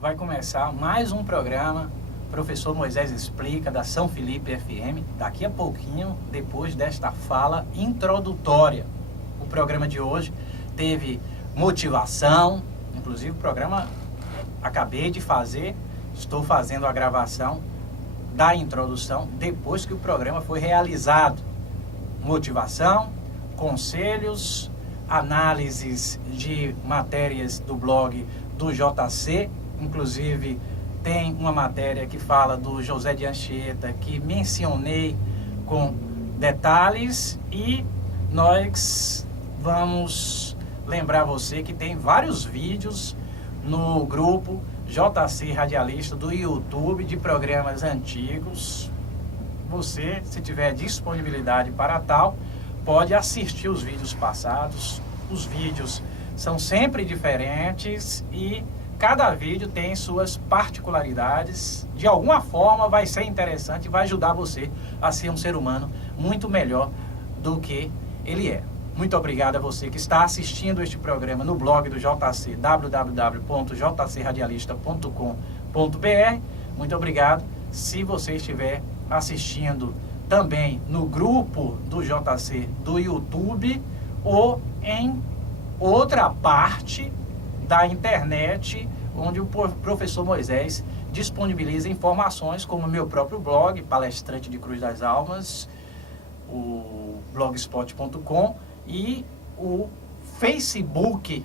vai começar mais um programa Professor Moisés Explica, da São Felipe FM, daqui a pouquinho, depois desta fala introdutória. O programa de hoje teve motivação, inclusive o programa acabei de fazer, estou fazendo a gravação da introdução depois que o programa foi realizado. Motivação, conselhos, análises de matérias do blog do JC, inclusive tem uma matéria que fala do José de Anchieta, que mencionei com detalhes, e nós vamos lembrar você que tem vários vídeos no grupo JC Radialista do YouTube de programas antigos. Você, se tiver disponibilidade para tal, pode assistir os vídeos passados. Os vídeos são sempre diferentes e cada vídeo tem suas particularidades. De alguma forma vai ser interessante e vai ajudar você a ser um ser humano muito melhor do que ele é. Muito obrigado a você que está assistindo este programa no blog do JC, www.jcradialista.com.br. Muito obrigado. Se você estiver assistindo também no grupo do JC do YouTube ou em outra parte da internet, onde o professor Moisés disponibiliza informações, como o meu próprio blog, Palestrante de Cruz das Almas, o blogspot.com e o Facebook.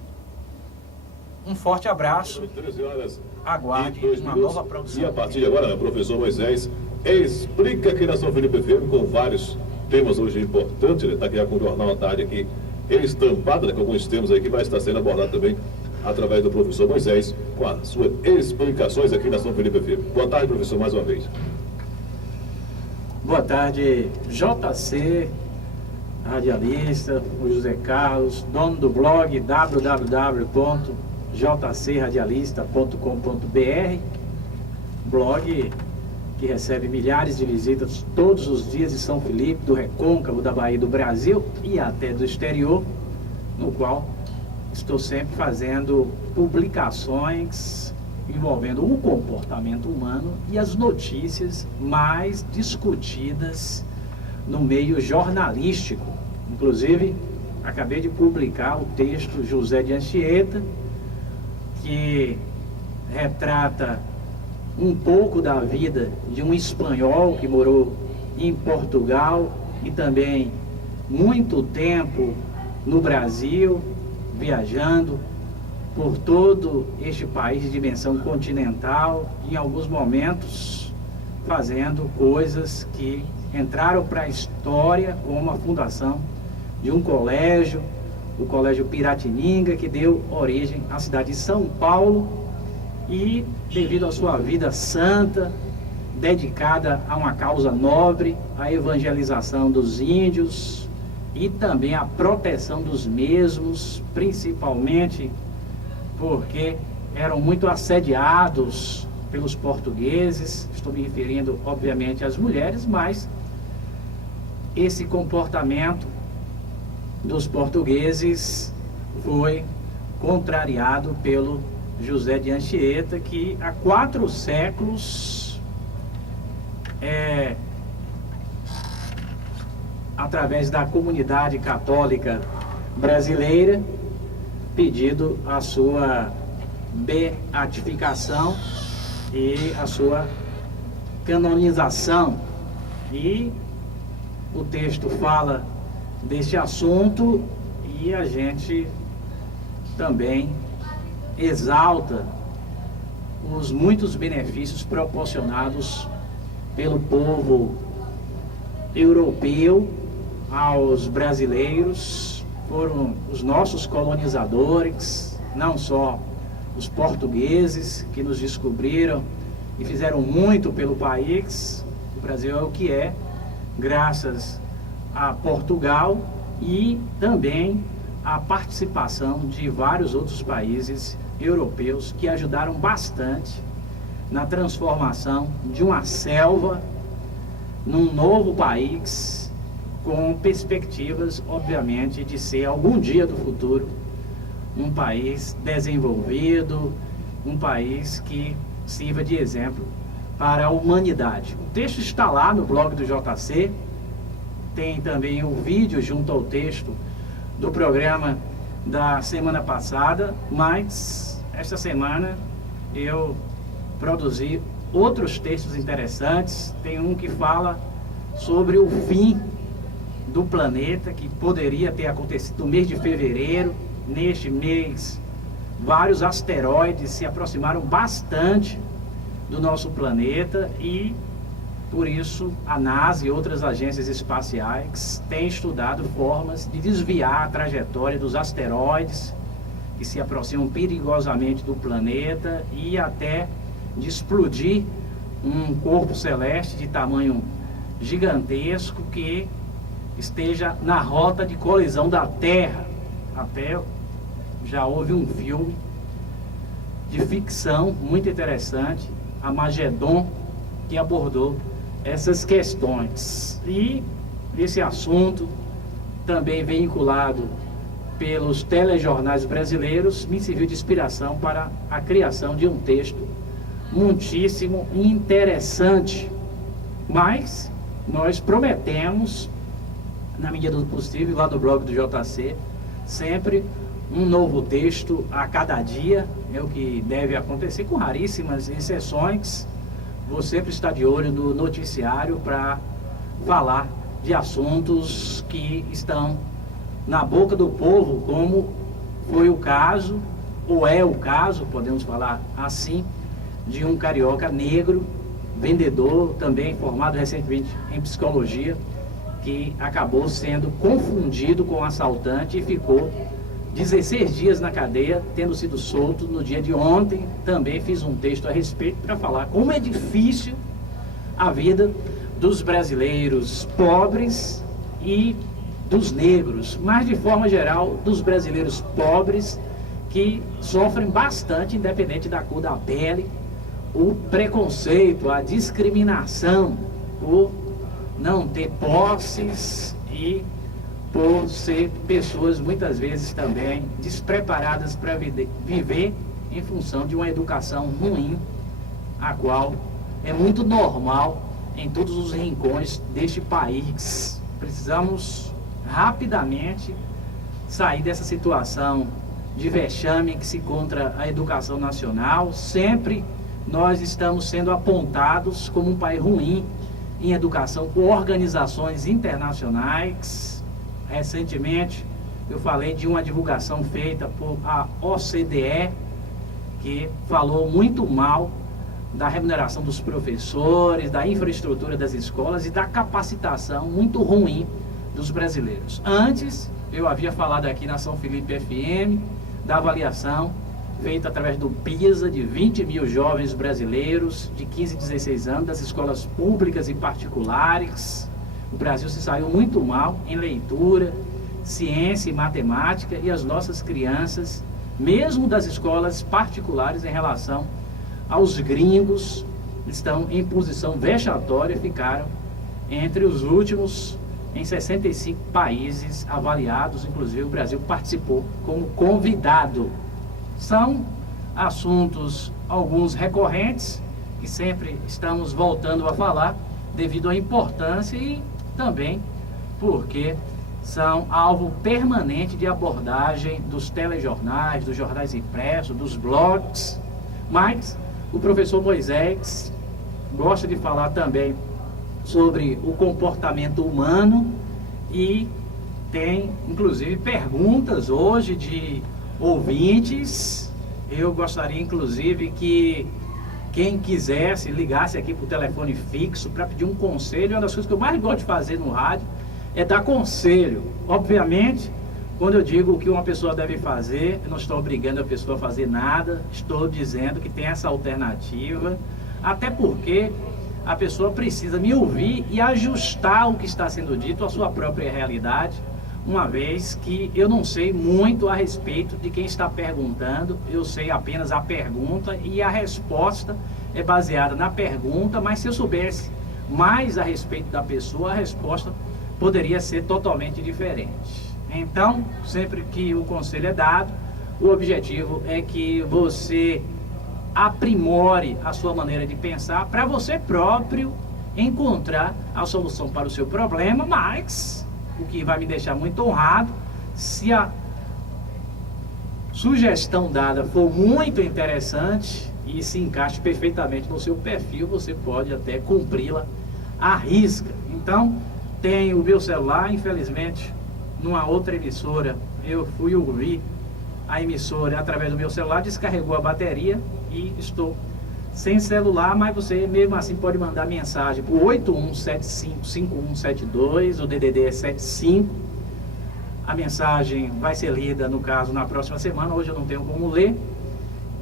Um forte abraço. 13 horas aguarde uma nova produção. E a partir de agora, o professor Moisés explica aqui na São Felipe FM com vários temas hoje importantes. Ele está aqui com o Jornal à Tarde aqui estampado, né, com alguns temas aí que vai estar sendo abordado também através do professor Moisés, com as suas explicações aqui na São Felipe FM. Boa tarde, professor, mais uma vez. Boa tarde, JC Radialista, o José Carlos, dono do blog www.jcradialista.com.br, blog que recebe milhares de visitas todos os dias de São Felipe, do Recôncavo, da Bahia, do Brasil e até do exterior, no qual estou sempre fazendo publicações envolvendo o comportamento humano e as notícias mais discutidas no meio jornalístico. Inclusive, acabei de publicar o texto José de Anchieta, que retrata um pouco da vida de um espanhol que morou em Portugal e também muito tempo no Brasil, viajando por todo este país de dimensão continental, em alguns momentos fazendo coisas que entraram para a história, como a fundação de um colégio, o Colégio Piratininga, que deu origem à cidade de São Paulo, e devido à sua vida santa, dedicada a uma causa nobre, a evangelização dos índios e também a proteção dos mesmos, principalmente porque eram muito assediados pelos portugueses. Estou me referindo, obviamente, às mulheres, mas esse comportamento dos portugueses foi contrariado pelo José de Anchieta, que há 4 séculos, através da comunidade católica brasileira, pedido a sua beatificação e a sua canonização. E o texto fala deste assunto e a gente também exalta os muitos benefícios proporcionados pelo povo europeu aos brasileiros. Foram os nossos colonizadores, não só os portugueses, que nos descobriram e fizeram muito pelo país. O Brasil é o que é, graças a Portugal e também a participação de vários outros países europeus que ajudaram bastante na transformação de uma selva num novo país, com perspectivas, obviamente, de ser algum dia do futuro um país desenvolvido, um país que sirva de exemplo para a humanidade. O texto está lá no blog do JC, tem também o vídeo junto ao texto do programa da semana passada, mas esta semana eu produzi outros textos interessantes. Tem um que fala sobre o fim do planeta, que poderia ter acontecido no mês de fevereiro. Neste mês, vários asteroides se aproximaram bastante do nosso planeta e, por isso, a NASA e outras agências espaciais têm estudado formas de desviar a trajetória dos asteroides que se aproximam perigosamente do planeta e até de explodir um corpo celeste de tamanho gigantesco que esteja na rota de colisão da Terra. Até já houve um filme de ficção muito interessante, Armagedon, que abordou essas questões. E esse assunto, também vinculado pelos telejornais brasileiros, me serviu de inspiração para a criação de um texto muitíssimo interessante. Mas nós prometemos, na medida do possível, lá no blog do JC, sempre um novo texto a cada dia. É o que deve acontecer, com raríssimas exceções. Vou sempre estar de olho no noticiário para falar de assuntos que estão na boca do povo, como foi o caso, ou é o caso, podemos falar assim, de um carioca negro, vendedor, também formado recentemente em psicologia, que acabou sendo confundido com um assaltante e ficou 16 dias na cadeia, tendo sido solto no dia de ontem. Também fiz um texto a respeito para falar como é difícil a vida dos brasileiros pobres e dos negros, mas de forma geral dos brasileiros pobres, que sofrem bastante, independente da cor da pele, o preconceito, a discriminação por não ter posses e por ser pessoas muitas vezes também despreparadas para viver em função de uma educação ruim, a qual é muito normal em todos os rincões deste país. Precisamos rapidamente sair dessa situação de vexame que se encontra a educação nacional. Sempre nós estamos sendo apontados como um país ruim em educação por organizações internacionais. Recentemente eu falei de uma divulgação feita por a OCDE, que falou muito mal da remuneração dos professores, da infraestrutura das escolas e da capacitação muito ruim dos brasileiros. Antes, eu havia falado aqui na São Felipe FM da avaliação feita através do PISA de 20 mil jovens brasileiros de 15 e 16 anos das escolas públicas e particulares. O Brasil se saiu muito mal em leitura, ciência e matemática, e as nossas crianças, mesmo das escolas particulares em relação aos gringos, estão em posição vexatória, ficaram entre os últimos em 65 países avaliados, inclusive o Brasil participou como convidado. São assuntos, alguns recorrentes, que sempre estamos voltando a falar, devido à importância e também porque são alvo permanente de abordagem dos telejornais, dos jornais impressos, dos blogs. Mas o professor Moisés gosta de falar também sobre o comportamento humano e tem, inclusive, perguntas hoje de ouvintes. Eu gostaria, inclusive, que quem quisesse ligasse aqui para o telefone fixo para pedir um conselho. Uma das coisas que eu mais gosto de fazer no rádio é dar conselho. Obviamente, quando eu digo o que uma pessoa deve fazer, eu não estou obrigando a pessoa a fazer nada, estou dizendo que tem essa alternativa, até porque a pessoa precisa me ouvir e ajustar o que está sendo dito à sua própria realidade, uma vez que eu não sei muito a respeito de quem está perguntando. Eu sei apenas a pergunta e a resposta é baseada na pergunta, mas se eu soubesse mais a respeito da pessoa, a resposta poderia ser totalmente diferente. Então, sempre que o conselho é dado, o objetivo é que você aprimore a sua maneira de pensar para você próprio encontrar a solução para o seu problema, mas o que vai me deixar muito honrado, se a sugestão dada for muito interessante e se encaixe perfeitamente no seu perfil, você pode até cumpri-la à risca. Então, tem o meu celular, infelizmente, numa outra emissora, eu fui ouvir a emissora através do meu celular, descarregou a bateria e estou sem celular, mas você mesmo assim pode mandar mensagem por 81755172, o DDD é 75. A mensagem vai ser lida, no caso, na próxima semana. Hoje eu não tenho como ler,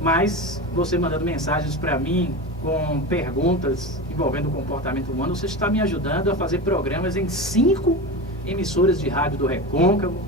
mas você mandando mensagens para mim com perguntas envolvendo o comportamento humano, você está me ajudando a fazer programas em 5 emissoras de rádio do Recôncavo.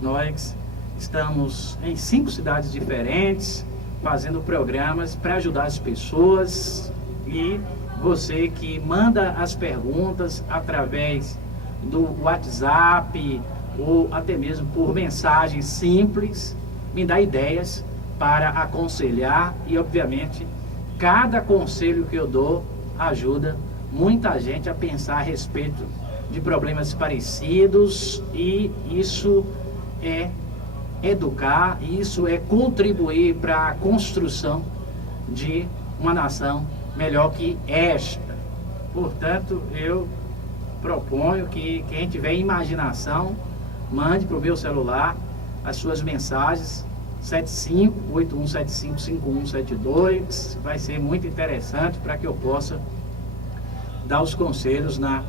Nós estamos em 5 cidades diferentes, fazendo programas para ajudar as pessoas, e você que manda as perguntas através do WhatsApp ou até mesmo por mensagem simples, me dá ideias para aconselhar, e obviamente cada conselho que eu dou ajuda muita gente a pensar a respeito de problemas parecidos, e isso é educar, isso é contribuir para a construção de uma nação melhor que esta. Portanto, eu proponho que quem tiver imaginação, mande para o meu celular as suas mensagens, 7581755172, vai ser muito interessante para que eu possa dar os conselhos na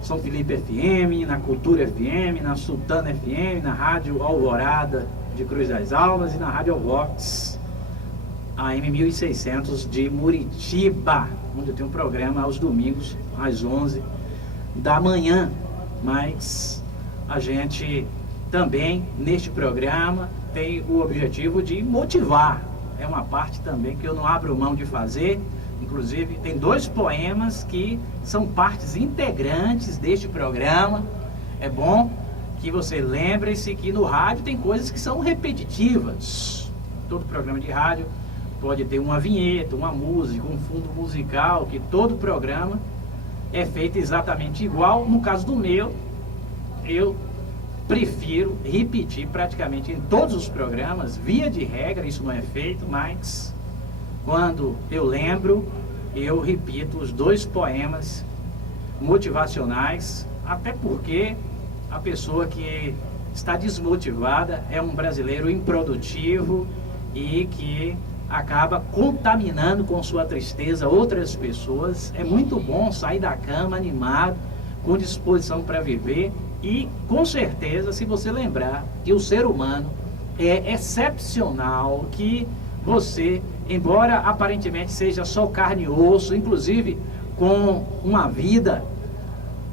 São Felipe FM, na Cultura FM, na Sultana FM, na Rádio Alvorada de Cruz das Almas e na Rádio Vox AM 1600 de Muritiba, onde eu tenho um programa aos domingos às 11 da manhã. Mas a gente também, neste programa, tem o objetivo de motivar. É uma parte também que eu não abro mão de fazer. Inclusive, tem 2 poemas que são partes integrantes deste programa. É bom que você lembre-se que no rádio tem coisas que são repetitivas. Todo programa de rádio pode ter uma vinheta, uma música, um fundo musical, que todo programa é feito exatamente igual. No caso do meu, eu prefiro repetir praticamente em todos os programas. Via de regra, isso não é feito, mas quando eu lembro, eu repito os 2 poemas motivacionais, até porque a pessoa que está desmotivada é um brasileiro improdutivo e que acaba contaminando com sua tristeza outras pessoas. É muito bom sair da cama animado, com disposição para viver, e com certeza, se você lembrar que o ser humano é excepcional, que você, embora aparentemente seja só carne e osso, inclusive com uma vida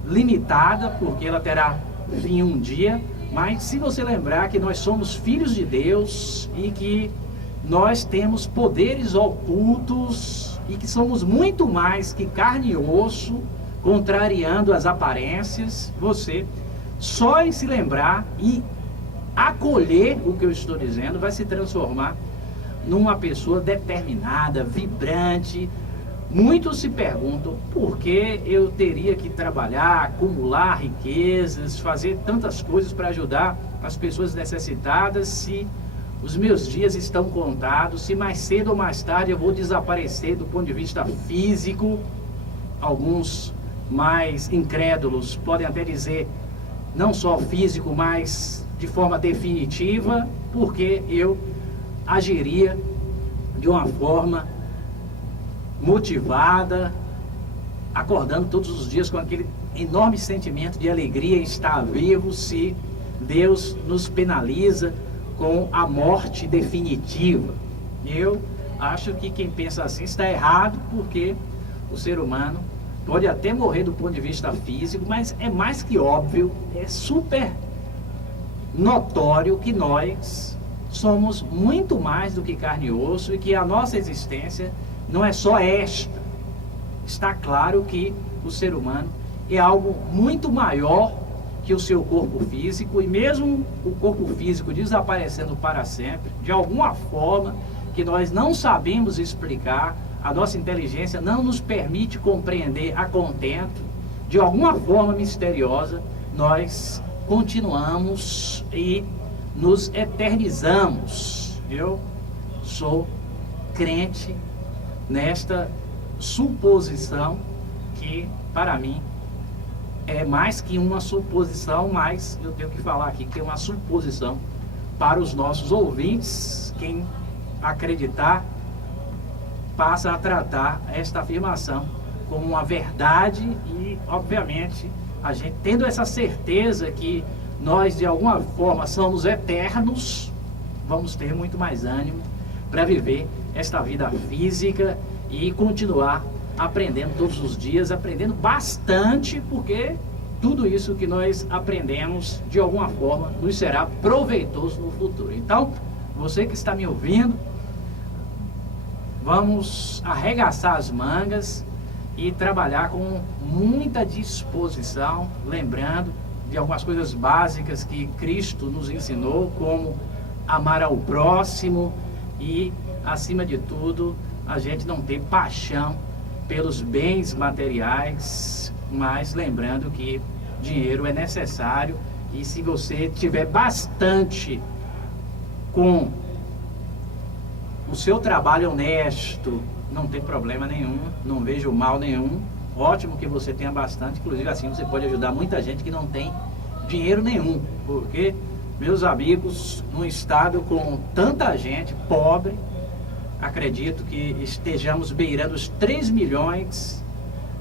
limitada, porque ela terá fim um dia, mas se você lembrar que nós somos filhos de Deus e que nós temos poderes ocultos e que somos muito mais que carne e osso, contrariando as aparências, você, só em se lembrar e acolher o que eu estou dizendo, vai se transformar numa pessoa determinada, vibrante. Muitos se perguntam por que eu teria que trabalhar, acumular riquezas, fazer tantas coisas para ajudar as pessoas necessitadas, se os meus dias estão contados, se mais cedo ou mais tarde eu vou desaparecer do ponto de vista físico. Alguns mais incrédulos podem até dizer não só físico, mas de forma definitiva, porque eu agiria de uma forma motivada, acordando todos os dias com aquele enorme sentimento de alegria em estar vivo, se Deus nos penaliza com a morte definitiva. Eu acho que quem pensa assim está errado, porque o ser humano pode até morrer do ponto de vista físico, mas é mais que óbvio, é super notório que nós somos muito mais do que carne e osso, e que a nossa existência não é só esta. Está claro que o ser humano é algo muito maior que o seu corpo físico, e mesmo o corpo físico desaparecendo para sempre, de alguma forma que nós não sabemos explicar, a nossa inteligência não nos permite compreender a contento, de alguma forma misteriosa, nós continuamos e nos eternizamos. Eu sou crente nesta suposição que, para mim, é mais que uma suposição, mas eu tenho que falar aqui que é uma suposição para os nossos ouvintes. Quem acreditar passa a tratar esta afirmação como uma verdade e, obviamente, a gente tendo essa certeza que nós de alguma forma somos eternos, vamos ter muito mais ânimo para viver esta vida física e continuar aprendendo todos os dias, aprendendo bastante, porque tudo isso que nós aprendemos de alguma forma nos será proveitoso no futuro. Então, você que está me ouvindo, vamos arregaçar as mangas e trabalhar com muita disposição, lembrando de algumas coisas básicas que Cristo nos ensinou, como amar ao próximo e, acima de tudo, a gente não ter paixão pelos bens materiais, mas lembrando que dinheiro é necessário, e se você tiver bastante com o seu trabalho honesto, não tem problema nenhum, não vejo mal nenhum. Ótimo que você tenha bastante, inclusive assim você pode ajudar muita gente que não tem dinheiro nenhum, porque, meus amigos, num estado com tanta gente pobre, acredito que estejamos beirando os 3 milhões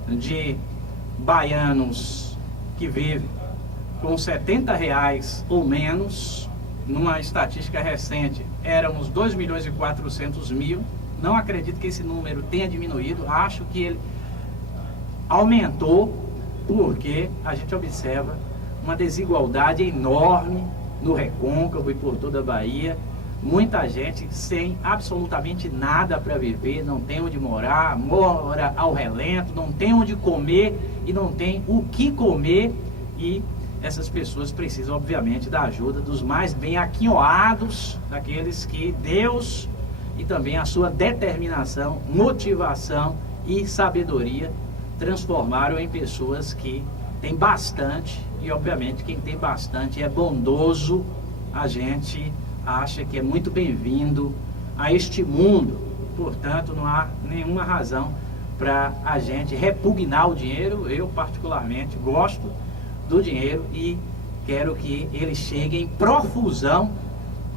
de baianos que vivem com R$70 ou menos. Numa estatística recente, éramos 2.400.000. Não acredito que esse número tenha diminuído, acho que ele aumentou, porque a gente observa uma desigualdade enorme no Recôncavo e por toda a Bahia. Muita gente sem absolutamente nada para viver, não tem onde morar, mora ao relento, não tem onde comer e não tem o que comer, e essas pessoas precisam, obviamente, da ajuda dos mais bem aquinhoados, daqueles que Deus e também a sua determinação, motivação e sabedoria transformaram em pessoas que têm bastante, e obviamente quem tem bastante é bondoso, a gente acha que é muito bem-vindo a este mundo. Portanto, não há nenhuma razão para a gente repugnar o dinheiro. Eu particularmente gosto do dinheiro e quero que ele chegue em profusão,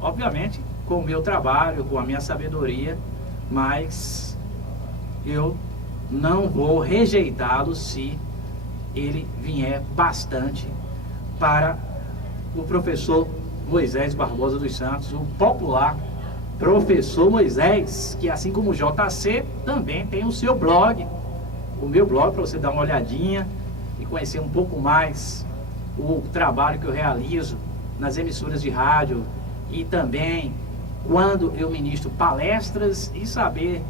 obviamente com o meu trabalho, com a minha sabedoria, mas eu não vou rejeitá-lo se ele vier bastante para o professor Moisés Barbosa dos Santos, o popular Professor Moisés, que assim como o JC também tem o seu blog, o meu blog, para você dar uma olhadinha e conhecer um pouco mais o trabalho que eu realizo nas emissoras de rádio e também quando eu ministro palestras, e saber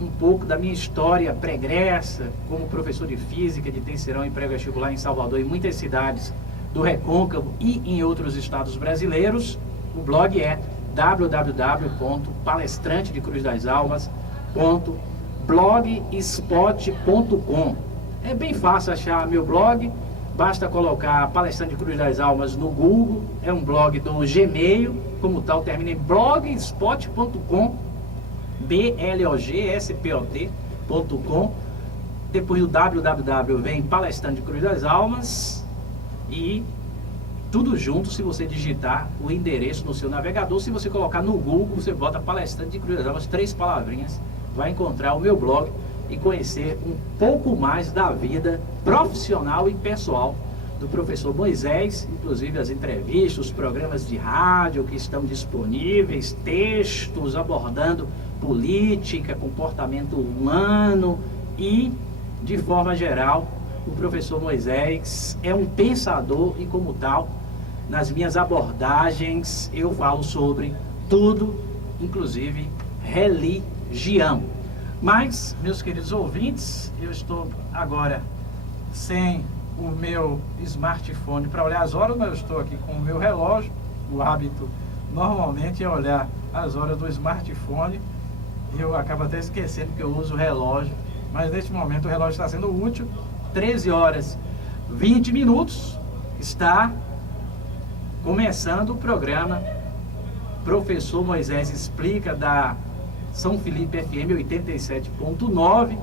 um pouco da minha história pregressa como professor de física de terceirão e pré-vestibular em Salvador e muitas cidades do Recôncavo e em outros estados brasileiros. O blog é www.palestrantedecruzdalsalmas.blogspot.com. É bem fácil achar meu blog, basta colocar Palestrante de Cruz das Almas no Google, é um blog do Gmail, como tal termina em blogspot.com, blogspot.com. Depois do www vem Palestrante de Cruz das Almas, e tudo junto. Se você digitar o endereço no seu navegador, se você colocar no Google, você bota Palestrante de Cruz das Almas, 3 palavrinhas, vai encontrar o meu blog e conhecer um pouco mais da vida profissional e pessoal do professor Moisés, inclusive as entrevistas, os programas de rádio que estão disponíveis, textos abordando política, comportamento humano e, de forma geral, o professor Moisés é um pensador e, como tal, nas minhas abordagens eu falo sobre tudo, inclusive religião. Mas, meus queridos ouvintes, eu estou agora sem o meu smartphone para olhar as horas, mas eu estou aqui com o meu relógio. O hábito normalmente é olhar as horas do smartphone, eu acabo até esquecendo que eu uso o relógio, mas neste momento o relógio está sendo útil. 13 horas 20 minutos, está começando o programa Professor Moisés Explica, da São Felipe FM 87.9,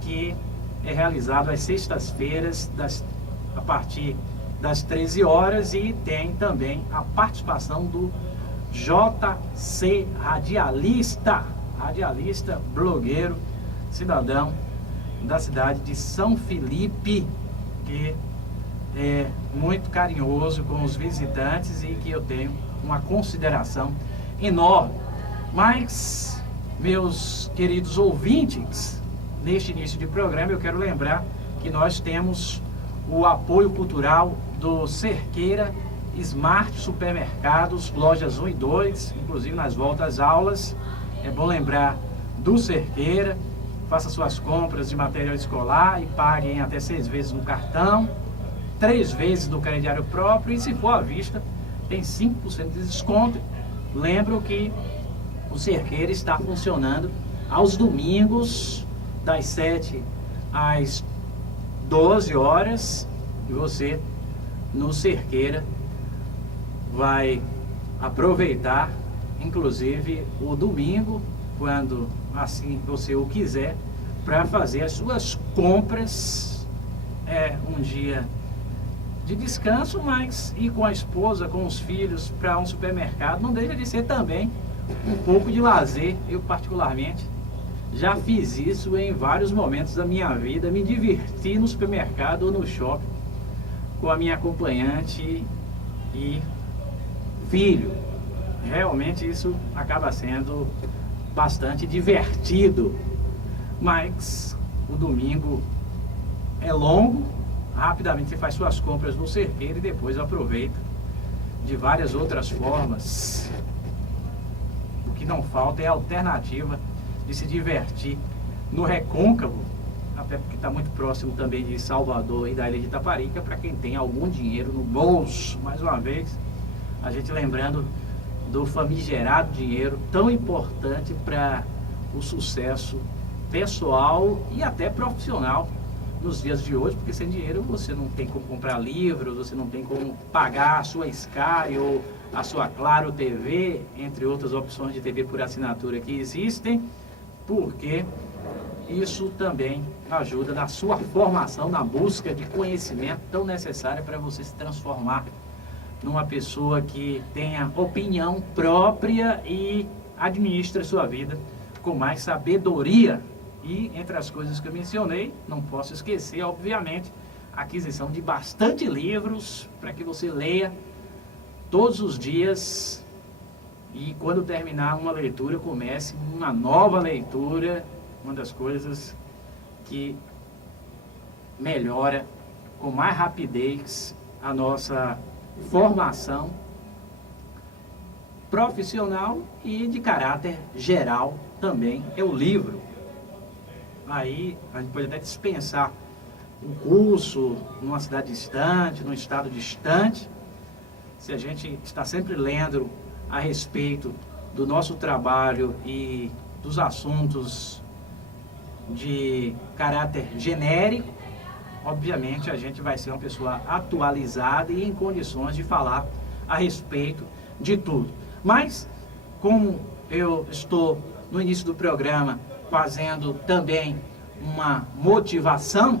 que é realizado às sextas-feiras, a partir das 13 horas, e tem também a participação do JC Radialista, blogueiro, cidadão da cidade de São Felipe, que é muito carinhoso com os visitantes e que eu tenho uma consideração enorme. Mas, meus queridos ouvintes, neste início de programa eu quero lembrar que nós temos o apoio cultural do Cerqueira Smart Supermercados, lojas 1 e 2, inclusive nas voltas às aulas. É bom lembrar do Cerqueira. Faça suas compras de material escolar e pague em até 6 vezes no cartão, 3 vezes no crediário próprio, e se for à vista, tem 5% de desconto. Lembro que o Cerqueira está funcionando aos domingos, das 7 às 12 horas, e você, no Cerqueira, vai aproveitar, inclusive, o domingo, quando assim você o quiser, para fazer as suas compras. É um dia de descanso, mas ir com a esposa, com os filhos para um supermercado não deixa de ser também um pouco de lazer. Eu particularmente já fiz isso em vários momentos da minha vida, me diverti no supermercado ou no shopping com a minha acompanhante e filho. Realmente isso acaba sendo bastante divertido, mas o domingo é longo. Rapidamente você faz suas compras no Cerqueiro e depois aproveita de várias outras formas. O que não falta é a alternativa de se divertir no Recôncavo, até porque está muito próximo também de Salvador e da ilha de Itaparica, para quem tem algum dinheiro no bolso. Mais uma vez, a gente lembrando do famigerado dinheiro, tão importante para o sucesso pessoal e até profissional nos dias de hoje, porque sem dinheiro você não tem como comprar livros, você não tem como pagar a sua Sky ou a sua Claro TV, entre outras opções de TV por assinatura que existem, porque isso também ajuda na sua formação, na busca de conhecimento tão necessária para você se transformar numa pessoa que tenha opinião própria e administra sua vida com mais sabedoria. E entre as coisas que eu mencionei, não posso esquecer, obviamente, a aquisição de bastante livros para que você leia todos os dias, e quando terminar uma leitura, comece uma nova leitura. Uma das coisas que melhora com mais rapidez a nossa formação profissional e de caráter geral também é o livro. Aí a gente pode até dispensar um curso numa cidade distante, num estado distante, se a gente está sempre lendo a respeito do nosso trabalho e dos assuntos de caráter genérico. Obviamente a gente vai ser uma pessoa atualizada e em condições de falar a respeito de tudo. Mas, como eu estou no início do programa fazendo também uma motivação,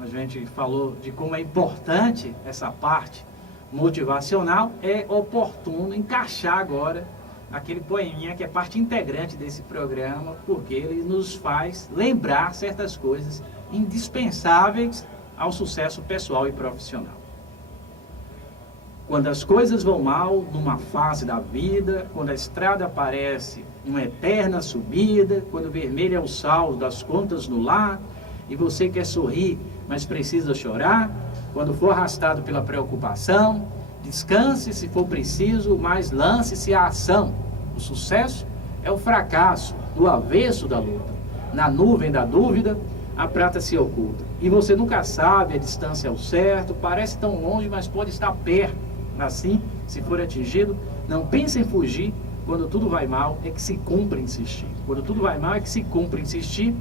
a gente falou de como é importante essa parte motivacional, é oportuno encaixar agora aquele poeminha que é parte integrante desse programa, porque ele nos faz lembrar certas coisas indispensáveis ao sucesso pessoal e profissional. Quando as coisas vão mal numa fase da vida, quando a estrada parece uma eterna subida, quando vermelho é o saldo das contas no lar e você quer sorrir, mas precisa chorar, quando for arrastado pela preocupação, descanse se for preciso, mas lance-se à ação. O sucesso é o fracasso do avesso da luta. Na nuvem da dúvida, a prata se oculta. E você nunca sabe a distância ao certo, parece tão longe, mas pode estar perto. Assim, se for atingido, não pense em fugir, quando tudo vai mal, é que se cumpre insistir. Quando tudo vai mal, é que se cumpre insistir.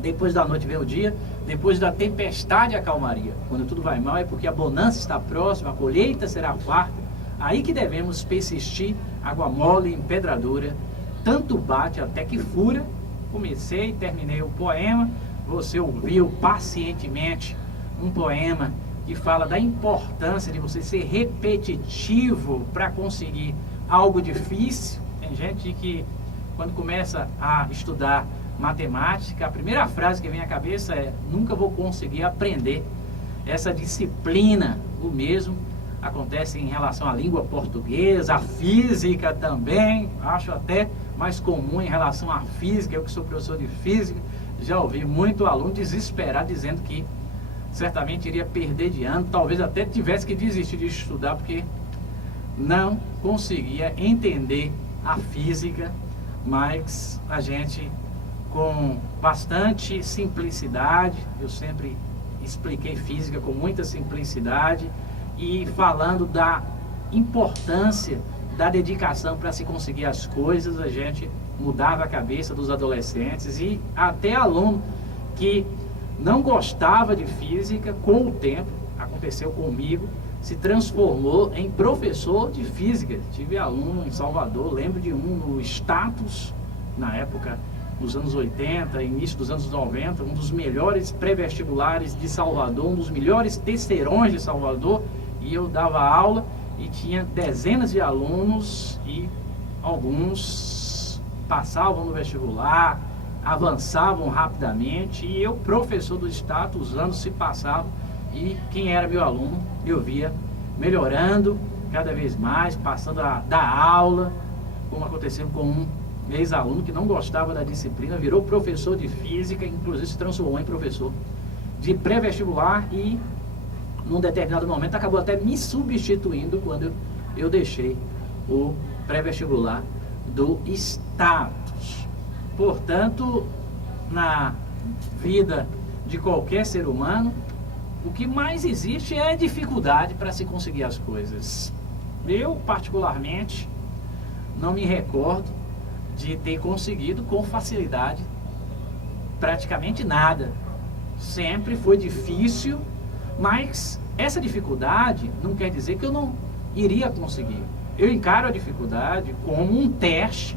Depois da noite vem o dia, depois da tempestade a calmaria. Quando tudo vai mal, é porque a bonança está próxima, a colheita será farta. Aí que devemos persistir, água mole, empedradura, tanto bate até que fura. Comecei e terminei o poema. Você ouviu pacientemente um poema que fala da importância de você ser repetitivo para conseguir algo difícil. Tem gente que, quando começa a estudar matemática, a primeira frase que vem à cabeça é: nunca vou conseguir aprender. Essa disciplina, o mesmo acontece em relação à língua portuguesa, à física também. Acho até mais comum em relação à física. Eu que sou professor de física, já ouvi muito aluno desesperar dizendo que certamente iria perder de ano, talvez até tivesse que desistir de estudar porque não conseguia entender a física. Mas a gente, com bastante simplicidade, eu sempre expliquei física com muita simplicidade, e falando da importância da dedicação para se conseguir as coisas, a gente mudava a cabeça dos adolescentes, e até aluno que não gostava de física, com o tempo, aconteceu comigo, se transformou em professor de física. Tive aluno em Salvador, lembro de um no Status, na época, nos anos 80, início dos anos 90, um dos melhores pré-vestibulares de Salvador, um dos melhores terceirões de Salvador, e eu dava aula e tinha dezenas de alunos, e alguns passavam no vestibular, avançavam rapidamente, e eu, professor do Status, os anos se passavam, e quem era meu aluno, eu via melhorando cada vez mais, passando a dar aula, como aconteceu com um ex-aluno que não gostava da disciplina, virou professor de física, inclusive se transformou em professor de pré-vestibular, e num determinado momento acabou até me substituindo quando eu deixei o pré-vestibular do Status. Portanto, na vida de qualquer ser humano, o que mais existe é dificuldade para se conseguir as coisas. Eu, particularmente, não me recordo de ter conseguido com facilidade praticamente nada. Sempre foi difícil, mas essa dificuldade não quer dizer que eu não iria conseguir. Eu encaro a dificuldade como um teste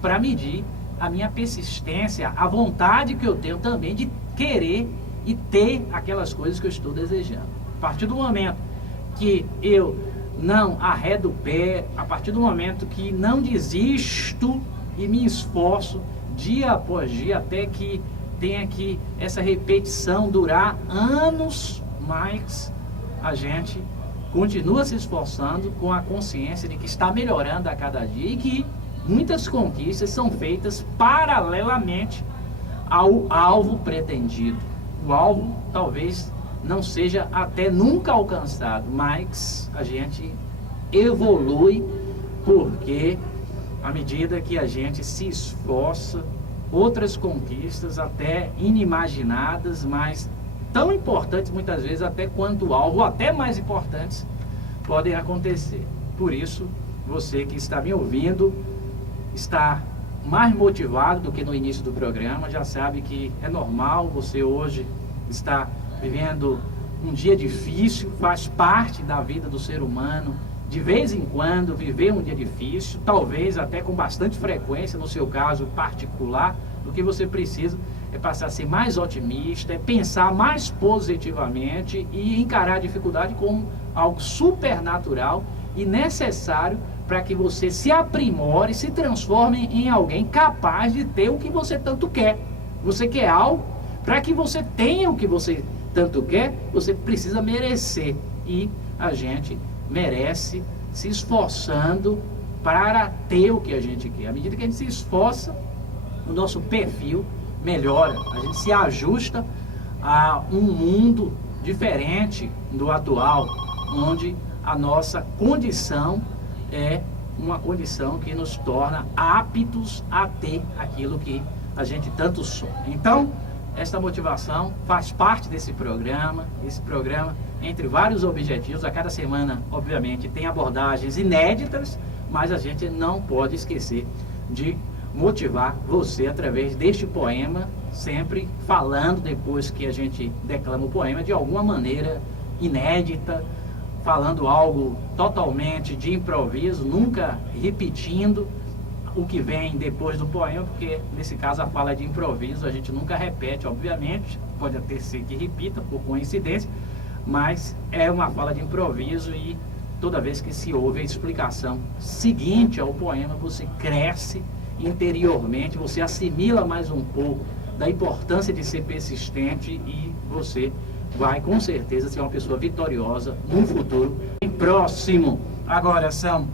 para medir a minha persistência, a vontade que eu tenho também de querer e ter aquelas coisas que eu estou desejando. A partir do momento que eu não arredo o pé, a partir do momento que não desisto e me esforço dia após dia, até que tenha que essa repetição durar anos, mas a gente continua se esforçando com a consciência de que está melhorando a cada dia, e que muitas conquistas são feitas paralelamente ao alvo pretendido. O alvo talvez não seja até nunca alcançado, mas a gente evolui, porque à medida que a gente se esforça, outras conquistas até inimaginadas, mas tão importantes muitas vezes até quanto o alvo, até mais importantes, podem acontecer. Por isso, você que está me ouvindo está mais motivado do que no início do programa, já sabe que é normal, você hoje está vivendo um dia difícil, faz parte da vida do ser humano, de vez em quando viver um dia difícil, talvez até com bastante frequência, no seu caso particular. O que você precisa é passar a ser mais otimista, é pensar mais positivamente e encarar a dificuldade como algo supernatural e necessário para que você se aprimore, se transforme em alguém capaz de ter o que você tanto quer. Você quer algo, para que você tenha o que você tanto quer, você precisa merecer. E a gente merece se esforçando para ter o que a gente quer. À medida que a gente se esforça, o nosso perfil melhora, a gente se ajusta a um mundo diferente do atual, onde a nossa condição é uma condição que nos torna aptos a ter aquilo que a gente tanto sonha. Então, esta motivação faz parte desse programa. Esse programa, entre vários objetivos, a cada semana, obviamente, tem abordagens inéditas, mas a gente não pode esquecer de motivar você através deste poema, sempre falando, depois que a gente declama o poema, de alguma maneira inédita, falando algo totalmente de improviso, nunca repetindo o que vem depois do poema, porque nesse caso a fala é de improviso, a gente nunca repete, obviamente, pode até ser que repita por coincidência, mas é uma fala de improviso e toda vez que se ouve a explicação seguinte ao poema, você cresce interiormente, você assimila mais um pouco da importância de ser persistente e você vai com certeza ser uma pessoa vitoriosa no futuro próximo. Agora são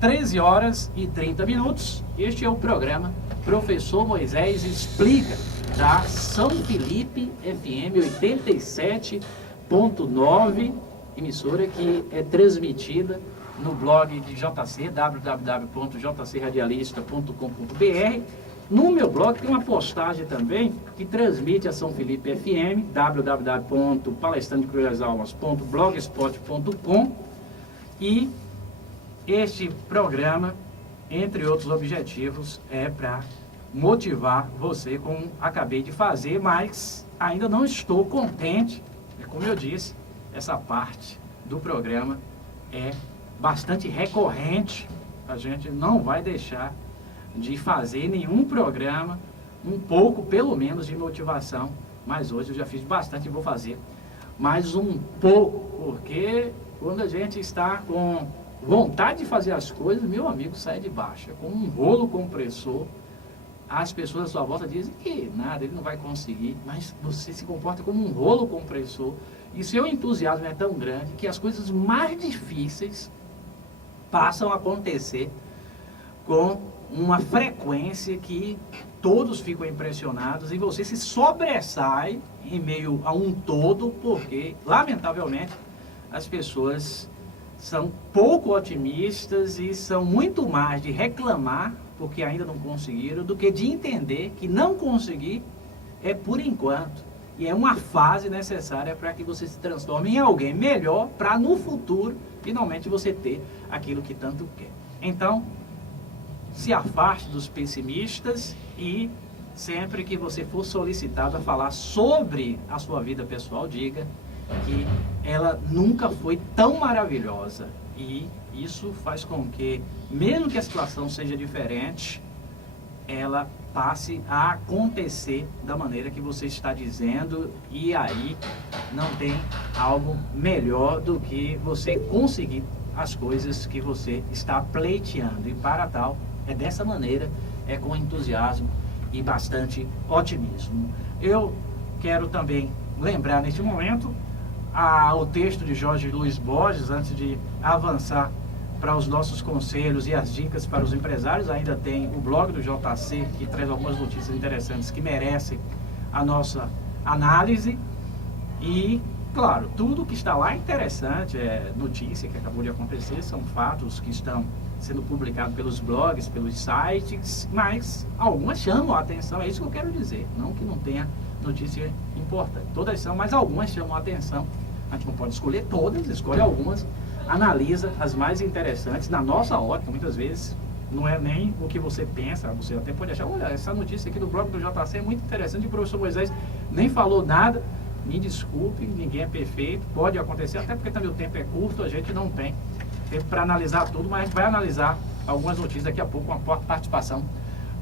13 horas e 30 minutos. Este é o programa Professor Moisés Explica, da São Felipe FM 87.9, emissora que é transmitida no blog de JC, www.jcradialista.com.br. No meu blog tem uma postagem também que transmite a São Felipe FM, www.palestrantedeCruzDalmas.blogspot.com, e este programa, entre outros objetivos, é para motivar você, como acabei de fazer, mas ainda não estou contente. Como eu disse, essa parte do programa é bastante recorrente, a gente não vai deixar de fazer nenhum programa, um pouco pelo menos de motivação, mas hoje eu já fiz bastante e vou fazer mais um pouco, porque quando a gente está com vontade de fazer as coisas, meu amigo, sai de baixo, é como um rolo compressor. As pessoas à sua volta dizem que nada, ele não vai conseguir, mas você se comporta como um rolo compressor e seu entusiasmo é tão grande que as coisas mais difíceis passam a acontecer com uma frequência que todos ficam impressionados e você se sobressai em meio a um todo, porque, lamentavelmente, as pessoas são pouco otimistas e são muito mais de reclamar porque ainda não conseguiram, do que de entender que não conseguir é por enquanto e é uma fase necessária para que você se transforme em alguém melhor, para no futuro finalmente você ter aquilo que tanto quer. Então, se afaste dos pessimistas e sempre que você for solicitado a falar sobre a sua vida pessoal, diga que ela nunca foi tão maravilhosa. E isso faz com que, mesmo que a situação seja diferente, ela passe a acontecer da maneira que você está dizendo, e aí não tem algo melhor do que você conseguir as coisas que você está pleiteando. E para tal, é dessa maneira, é com entusiasmo e bastante otimismo. Eu quero também lembrar neste momento o texto de Jorge Luiz Borges, antes de avançar para os nossos conselhos e as dicas para os empresários. Ainda tem o blog do JC, que traz algumas notícias interessantes que merecem a nossa análise. E, claro, tudo que está lá é interessante, é notícia que acabou de acontecer, são fatos que estão sendo publicados pelos blogs, pelos sites, mas algumas chamam a atenção, é isso que eu quero dizer. Não que não tenha notícia importante, todas são, mas algumas chamam a atenção. A gente não pode escolher todas, escolhe algumas, analisa as mais interessantes, na nossa ótica, muitas vezes, não é nem o que você pensa, você até pode achar, olha, essa notícia aqui do blog do JC é muito interessante, e o professor Moisés nem falou nada, me desculpe, ninguém é perfeito, pode acontecer, até porque também o tempo é curto, a gente não tem tempo para analisar tudo, mas a gente vai analisar algumas notícias daqui a pouco, com a participação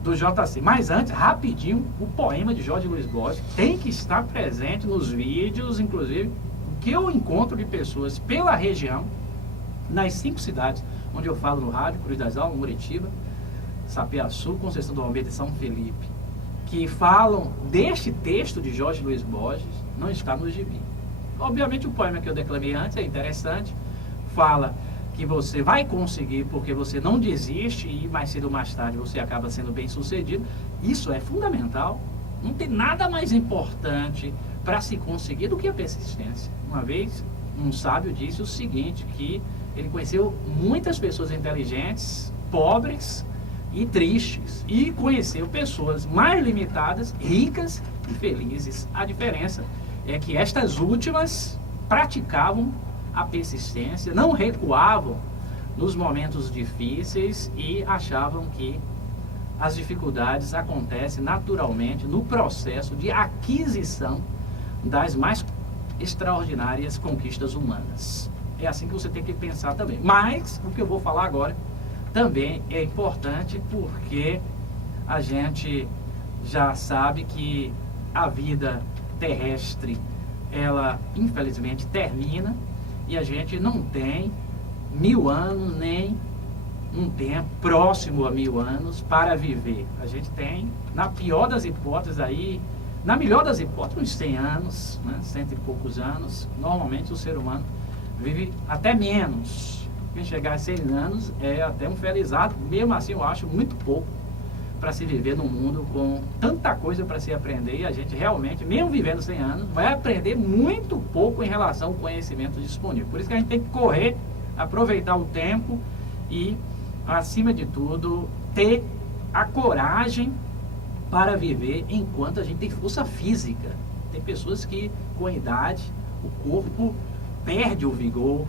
do JC. Mas antes, rapidinho, o poema de Jorge Luiz Borges tem que estar presente nos vídeos, inclusive, que eu encontro de pessoas pela região, nas 5 cidades onde eu falo no rádio, Cruz das Almas, Muritiba, Sapiaçu, Conceição do Almeida e São Felipe, que falam deste texto de Jorge Luiz Borges, não está no gibi. Obviamente o poema que eu declamei antes é interessante, fala que você vai conseguir porque você não desiste e mais cedo ou mais tarde você acaba sendo bem sucedido. Isso é fundamental, não tem nada mais importante para se conseguir do que a persistência. Uma vez um sábio disse o seguinte, que ele conheceu muitas pessoas inteligentes, pobres e tristes, e conheceu pessoas mais limitadas, ricas e felizes. A diferença é que estas últimas praticavam a persistência, não recuavam nos momentos difíceis e achavam que as dificuldades acontecem naturalmente no processo de aquisição das mais extraordinárias conquistas humanas. É assim que você tem que pensar também. Mas o que eu vou falar agora também é importante, porque a gente já sabe que a vida terrestre, ela infelizmente termina, e a gente não tem 1000 anos, nem um tempo próximo a 1000 anos para viver. A gente tem, na pior das hipóteses aí, na melhor das hipóteses, uns 100 anos, né, 100 e poucos anos. Normalmente o ser humano vive até menos. Quem chegar a 100 anos é até um felizardo. Mesmo assim, eu acho muito pouco para se viver num mundo com tanta coisa para se aprender, e a gente realmente, mesmo vivendo 100 anos, vai aprender muito pouco em relação ao conhecimento disponível. Por isso que a gente tem que correr, aproveitar o tempo e, acima de tudo, ter a coragem para viver enquanto a gente tem força física. Tem pessoas que, com a idade, o corpo perde o vigor,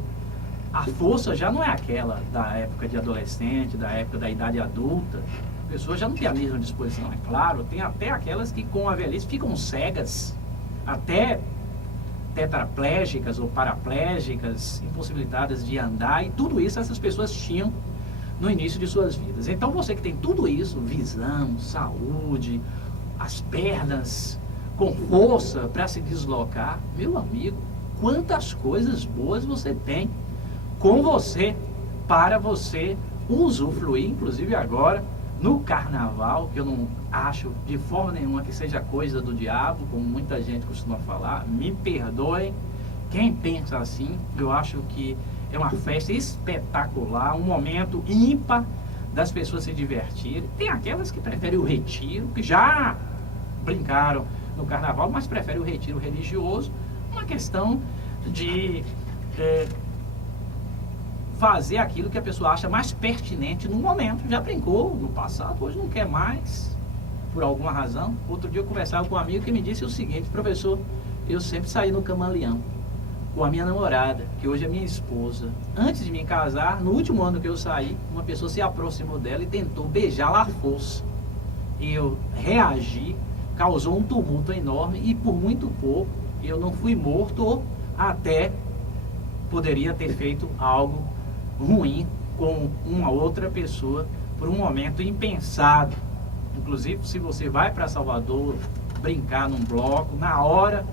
a força já não é aquela da época de adolescente, da época da idade adulta. A pessoa já não tem a mesma disposição, é claro. Tem até aquelas que com a velhice ficam cegas, até tetraplégicas ou paraplégicas, impossibilitadas de andar, e tudo isso essas pessoas tinham no início de suas vidas. Então você que tem tudo isso, visão, saúde, as pernas com força para se deslocar, meu amigo, quantas coisas boas você tem com você para você usufruir, inclusive agora no carnaval, que eu não acho de forma nenhuma que seja coisa do diabo, como muita gente costuma falar. Me perdoem quem pensa assim. Eu acho que é uma festa espetacular, um momento ímpar das pessoas se divertirem. Tem aquelas que preferem o retiro, que já brincaram no carnaval, mas preferem o retiro religioso. Uma questão de fazer aquilo que a pessoa acha mais pertinente no momento. Já brincou no passado, hoje não quer mais, por alguma razão. Outro dia eu conversava com um amigo que me disse o seguinte: professor, eu sempre saí no camaleão com a minha namorada, que hoje é minha esposa. Antes de me casar, no último ano que eu saí, uma pessoa se aproximou dela e tentou beijá-la à força. Eu reagi, causou um tumulto enorme, e por muito pouco eu não fui morto, ou até poderia ter feito algo ruim com uma outra pessoa por um momento impensado. Inclusive, se você vai para Salvador brincar num bloco, na hora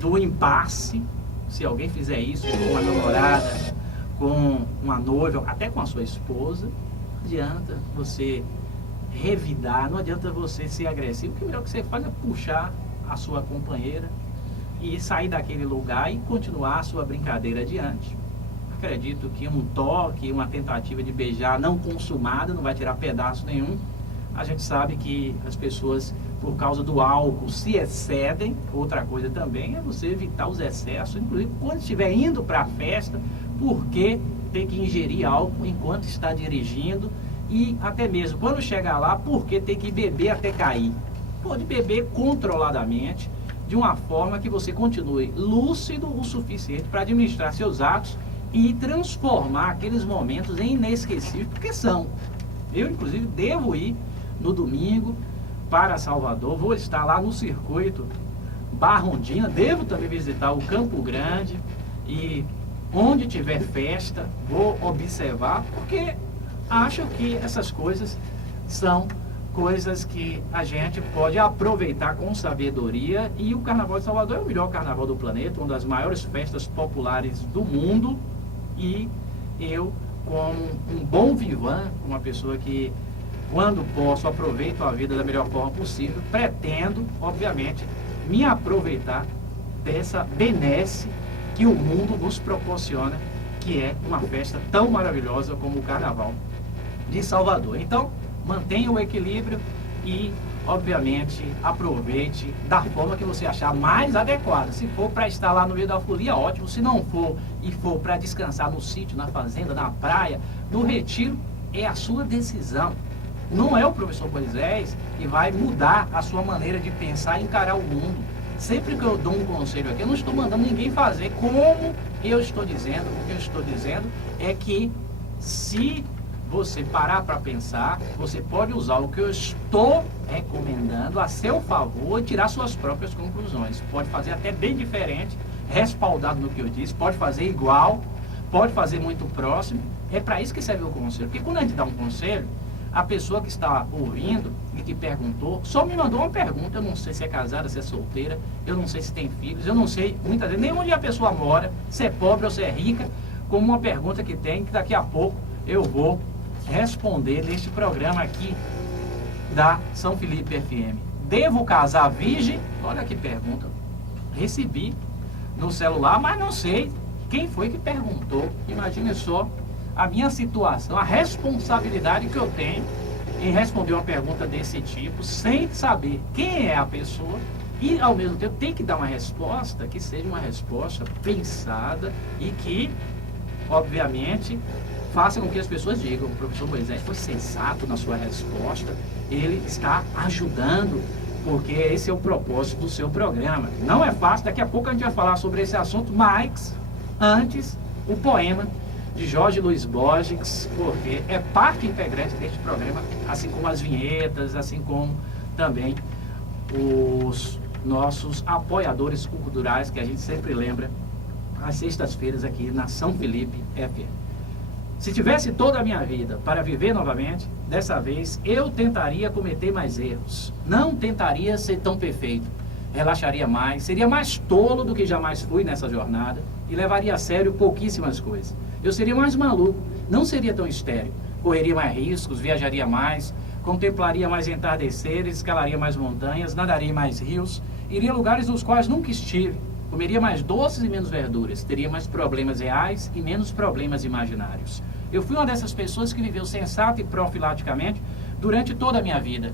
do impasse, se alguém fizer isso com uma namorada, com uma noiva, até com a sua esposa, não adianta você revidar, não adianta você ser agressivo. O que melhor que você faz é puxar a sua companheira e sair daquele lugar e continuar a sua brincadeira adiante. Acredito que um toque, uma tentativa de beijar não consumada não vai tirar pedaço nenhum. A gente sabe que as pessoas, por causa do álcool, se excedem. Outra coisa também é você evitar os excessos, inclusive quando estiver indo para a festa, porque tem que ingerir álcool enquanto está dirigindo, e até mesmo quando chegar lá, porque tem que beber até cair. Pode beber controladamente, de uma forma que você continue lúcido o suficiente para administrar seus atos e transformar aqueles momentos em inesquecíveis, porque são. Eu, inclusive, devo ir no domingo para Salvador, vou estar lá no circuito Barrondina, devo também visitar o Campo Grande, e onde tiver festa, vou observar, porque acho que essas coisas são coisas que a gente pode aproveitar com sabedoria. E o Carnaval de Salvador é o melhor carnaval do planeta, uma das maiores festas populares do mundo, e eu, como um bom vivan, uma pessoa que, quando posso, aproveito a vida da melhor forma possível, pretendo, obviamente, me aproveitar dessa benesse que o mundo nos proporciona, que é uma festa tão maravilhosa como o Carnaval de Salvador. Então, mantenha o equilíbrio e, obviamente, aproveite da forma que você achar mais adequada. Se for para estar lá no meio da folia, ótimo. Se não for, e for para descansar no sítio, na fazenda, na praia, no retiro, é a sua decisão. Não é o professor Moisés que vai mudar a sua maneira de pensar e encarar o mundo. Sempre que eu dou um conselho aqui, eu não estou mandando ninguém fazer como eu estou dizendo. O que eu estou dizendo é que se você parar para pensar, você pode usar o que eu estou recomendando a seu favor e tirar suas próprias conclusões. Pode fazer até bem diferente, respaldado no que eu disse, pode fazer igual, pode fazer muito próximo. É para isso que serve o conselho. Porque quando a gente dá um conselho, a pessoa que está ouvindo e que perguntou, só me mandou uma pergunta. Eu não sei se é casada, se é solteira, eu não sei se tem filhos, eu não sei, muitas vezes, nem onde a pessoa mora, se é pobre ou se é rica, como uma pergunta que tem, que daqui a pouco eu vou responder neste programa aqui da São Felipe FM. Devo casar virgem? Olha que pergunta. Recebi no celular, mas não sei quem foi que perguntou. Imagine só a minha situação, a responsabilidade que eu tenho em responder uma pergunta desse tipo, sem saber quem é a pessoa e, ao mesmo tempo, tem que dar uma resposta que seja uma resposta pensada e que, obviamente, faça com que as pessoas digam: o professor Moisés foi sensato na sua resposta, ele está ajudando, porque esse é o propósito do seu programa. Não é fácil, daqui a pouco a gente vai falar sobre esse assunto, mas antes, o poema de Jorge Luiz Borges, porque é parte integrante deste programa, assim como as vinhetas, assim como também os nossos apoiadores culturais, que a gente sempre lembra às sextas-feiras aqui na São Felipe FM. Se tivesse toda a minha vida para viver novamente, dessa vez eu tentaria cometer mais erros. Não tentaria ser tão perfeito. Relaxaria mais, seria mais tolo do que jamais fui nessa jornada e levaria a sério pouquíssimas coisas. Eu seria mais maluco, não seria tão estéril. Correria mais riscos, viajaria mais, contemplaria mais entardeceres, escalaria mais montanhas, nadaria em mais rios, iria a lugares nos quais nunca estive, comeria mais doces e menos verduras, teria mais problemas reais e menos problemas imaginários. Eu fui uma dessas pessoas que viveu sensato e profilaticamente durante toda a minha vida.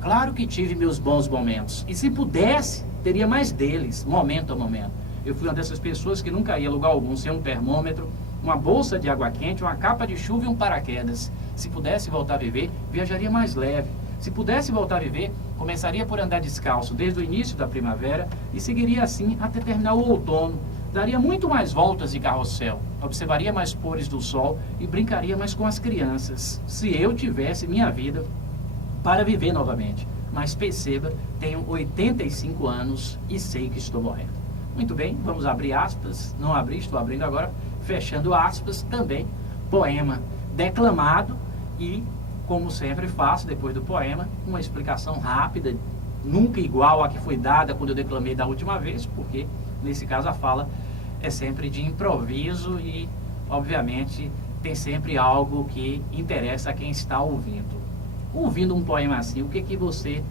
Claro que tive meus bons momentos. E se pudesse, teria mais deles, momento a momento. Eu fui uma dessas pessoas que nunca ia a lugar algum sem um termômetro, uma bolsa de água quente, uma capa de chuva e um paraquedas. Se pudesse voltar a viver, viajaria mais leve. Se pudesse voltar a viver, começaria por andar descalço desde o início da primavera e seguiria assim até terminar o outono. Daria muito mais voltas de carrossel, observaria mais pores do sol e brincaria mais com as crianças, se eu tivesse minha vida para viver novamente. Mas perceba, tenho 85 anos e sei que estou morrendo. Muito bem, vamos abrir aspas, não abri, estou abrindo agora, fechando aspas, também poema declamado e, como sempre faço depois do poema, uma explicação rápida, nunca igual a que foi dada quando eu declamei da última vez, porque nesse caso a fala é sempre de improviso e, obviamente, tem sempre algo que interessa a quem está ouvindo. Ouvindo um poema assim, o que você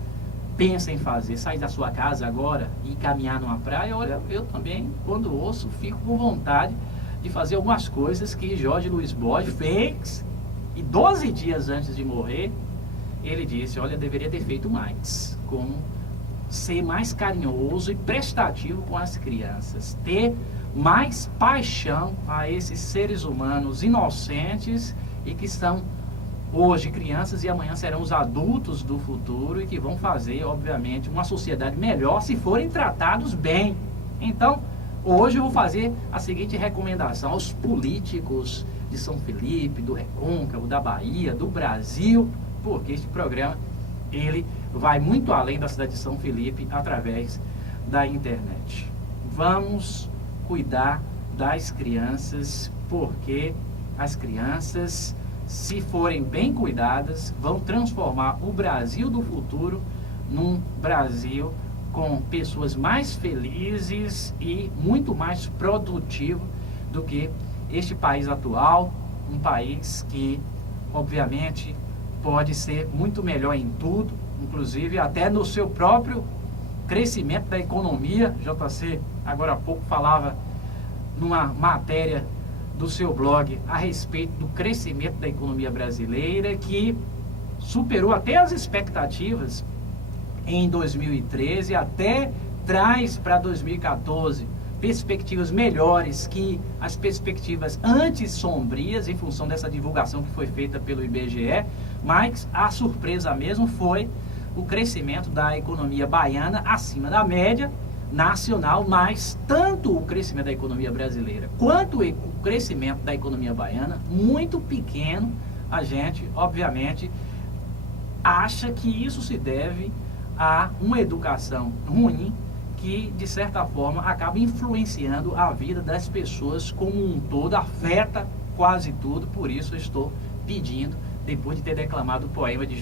pensa em fazer? Sair da sua casa agora e caminhar numa praia? Olha, eu também, quando ouço, fico com vontade de fazer algumas coisas que Jorge Luiz Borges fez, e 12 dias antes de morrer, ele disse: olha, deveria ter feito mais, como ser mais carinhoso e prestativo com as crianças, ter mais paixão a esses seres humanos inocentes e que são hoje crianças e amanhã serão os adultos do futuro e que vão fazer, obviamente, uma sociedade melhor se forem tratados bem. Então, hoje eu vou fazer a seguinte recomendação aos políticos de São Felipe, do Recôncavo, da Bahia, do Brasil, porque este programa, ele vai muito além da cidade de São Felipe através da internet. Vamos cuidar das crianças, porque as crianças, se forem bem cuidadas, vão transformar o Brasil do futuro num Brasil com pessoas mais felizes e muito mais produtivo do que este país atual, um país que, obviamente, pode ser muito melhor em tudo, inclusive até no seu próprio crescimento da economia. JC, agora há pouco, falava numa matéria do seu blog a respeito do crescimento da economia brasileira, que superou até as expectativas em 2013, até traz para 2014 perspectivas melhores que as perspectivas antes sombrias, em função dessa divulgação que foi feita pelo IBGE, mas a surpresa mesmo foi o crescimento da economia baiana acima da média nacional, mas tanto o crescimento da economia brasileira quanto crescimento da economia baiana muito pequeno, a gente, obviamente, acha que isso se deve a uma educação ruim que, de certa forma, acaba influenciando a vida das pessoas como um todo, afeta quase tudo. Por isso eu estou pedindo, depois de ter declamado o poema de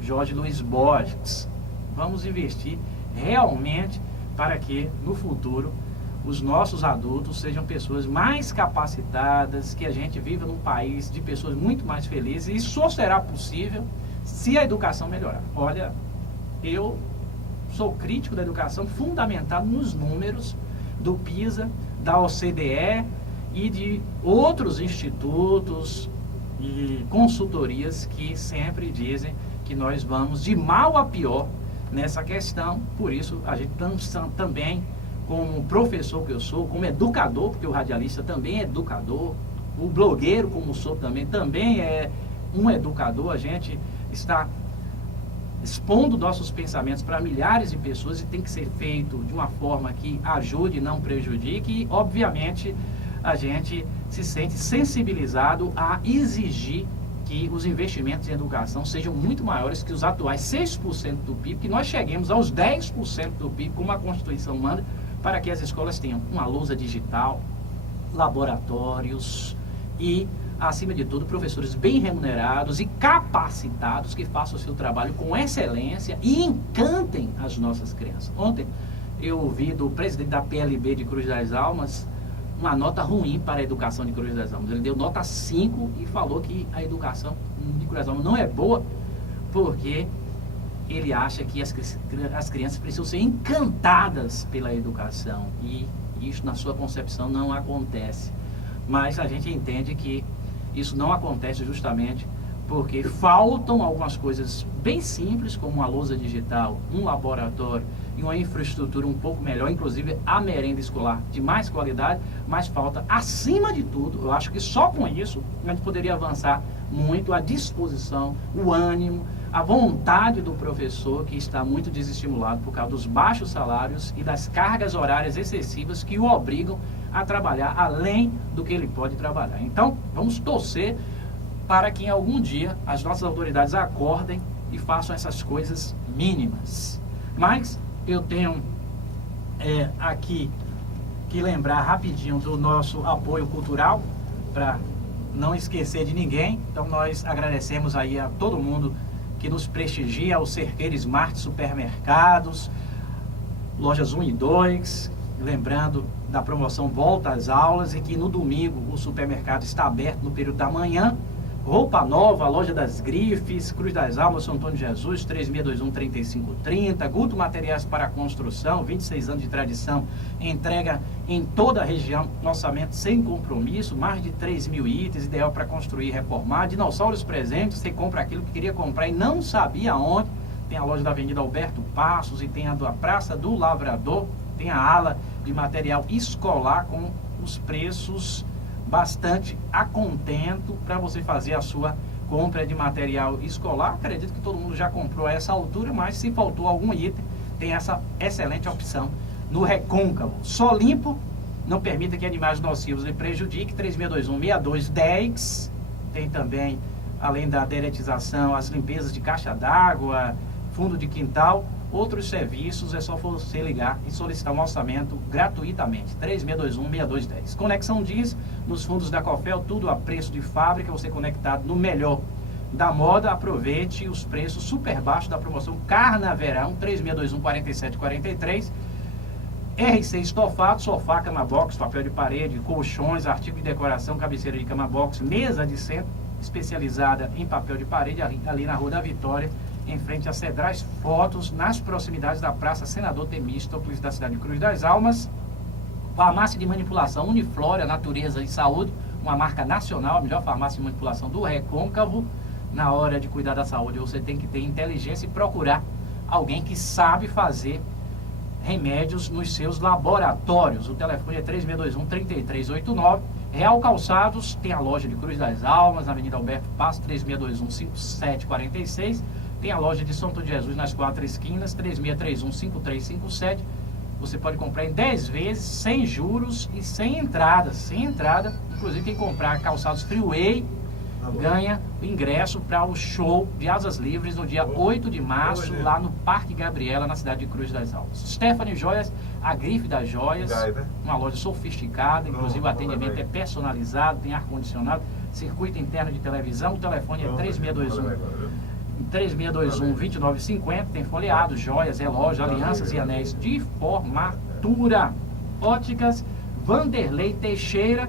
Jorge Luiz Borges, vamos investir realmente para que, no futuro, os nossos adultos sejam pessoas mais capacitadas, que a gente viva num país de pessoas muito mais felizes, e isso só será possível se a educação melhorar. Olha, eu sou crítico da educação fundamentado nos números do PISA, da OCDE e de outros institutos e consultorias que sempre dizem que nós vamos de mal a pior nessa questão. Por isso, a gente também, como professor que eu sou, como educador, porque o radialista também é educador, o blogueiro, como sou também é um educador, a gente está expondo nossos pensamentos para milhares de pessoas e tem que ser feito de uma forma que ajude e não prejudique. E, obviamente, a gente se sente sensibilizado a exigir que os investimentos em educação sejam muito maiores que os atuais 6% do PIB, que nós cheguemos aos 10% do PIB, como a Constituição manda, para que as escolas tenham uma lousa digital, laboratórios e, acima de tudo, professores bem remunerados e capacitados que façam o seu trabalho com excelência e encantem as nossas crianças. Ontem eu ouvi do presidente da PLB de Cruz das Almas uma nota ruim para a educação de Cruz das Almas. Ele deu nota 5 e falou que a educação de Cruz das Almas não é boa porque ele acha que as crianças precisam ser encantadas pela educação, e isso, na sua concepção, não acontece. Mas a gente entende que isso não acontece justamente porque faltam algumas coisas bem simples, como uma lousa digital, um laboratório e uma infraestrutura um pouco melhor, inclusive a merenda escolar de mais qualidade, mas falta, acima de tudo, eu acho que só com isso a gente poderia avançar muito, a disposição, o ânimo, a vontade do professor, que está muito desestimulado por causa dos baixos salários e das cargas horárias excessivas que o obrigam a trabalhar além do que ele pode trabalhar. Então, vamos torcer para que em algum dia as nossas autoridades acordem e façam essas coisas mínimas. Mas eu tenho aqui que lembrar rapidinho do nosso apoio cultural, para não esquecer de ninguém. Então nós agradecemos aí a todo mundo que nos prestigia, ao Cerqueira Smart Supermercados, lojas 1 e 2, lembrando da promoção Volta às Aulas, e que no domingo o supermercado está aberto no período da manhã. Roupa Nova, a loja das grifes, Cruz das Almas, São Antônio de Jesus, 3621-3530, Guto Materiais para Construção, 26 anos de tradição, entrega em toda a região, orçamento sem compromisso, mais de 3.000 itens, ideal para construir e reformar. Dinossauros Presentes, você compra aquilo que queria comprar e não sabia onde. Tem a loja da Avenida Alberto Passos e tem a da Praça do Lavrador, tem a ala de material escolar com os preços bastante a contento para você fazer a sua compra de material escolar. Acredito que todo mundo já comprou a essa altura, mas se faltou algum item, tem essa excelente opção no Recôncavo. Só limpo, não permita que animais nocivos lhe prejudiquem, 3621-6210. Tem também, além da deretização, as limpezas de caixa d'água, fundo de quintal. Outros serviços é só você ligar e solicitar um orçamento gratuitamente, 3621-6210. Conexão Diz, nos fundos da Cofel, tudo a preço de fábrica, você conectado no melhor da moda. Aproveite os preços super baixos da promoção Carnaverão, 3621-4743. RC Estofado, sofá, cama box, papel de parede, colchões, artigo de decoração, cabeceira de cama box, mesa de centro, especializada em papel de parede, ali na Rua da Vitória, em frente a Cedrais Fotos, nas proximidades da Praça Senador Temístocles, da cidade de Cruz das Almas. Farmácia de manipulação Uniflora, Natureza e Saúde, uma marca nacional, a melhor farmácia de manipulação do Recôncavo. Na hora de cuidar da saúde, você tem que ter inteligência e procurar alguém que sabe fazer remédios nos seus laboratórios. O telefone é 3621-3389. Real Calçados, tem a loja de Cruz das Almas, na Avenida Alberto Passo, 3621-5746. Tem a loja de São Antônio de Jesus nas 4 esquinas, 3631-5357. Você pode comprar em 10 vezes, sem juros e sem entrada. Sem entrada, Inclusive, quem comprar calçados Freeway ganha o ingresso para o show de Asas Livres no dia 8 de março, lá no Parque Gabriela, na cidade de Cruz das Almas. Stephanie Joias, a grife das joias, uma loja sofisticada, inclusive o atendimento é personalizado, tem ar-condicionado, circuito interno de televisão, o telefone é 3621-2950, tem folheado, joias, relógios, alianças e anéis de formatura. Óticas Vanderlei Teixeira.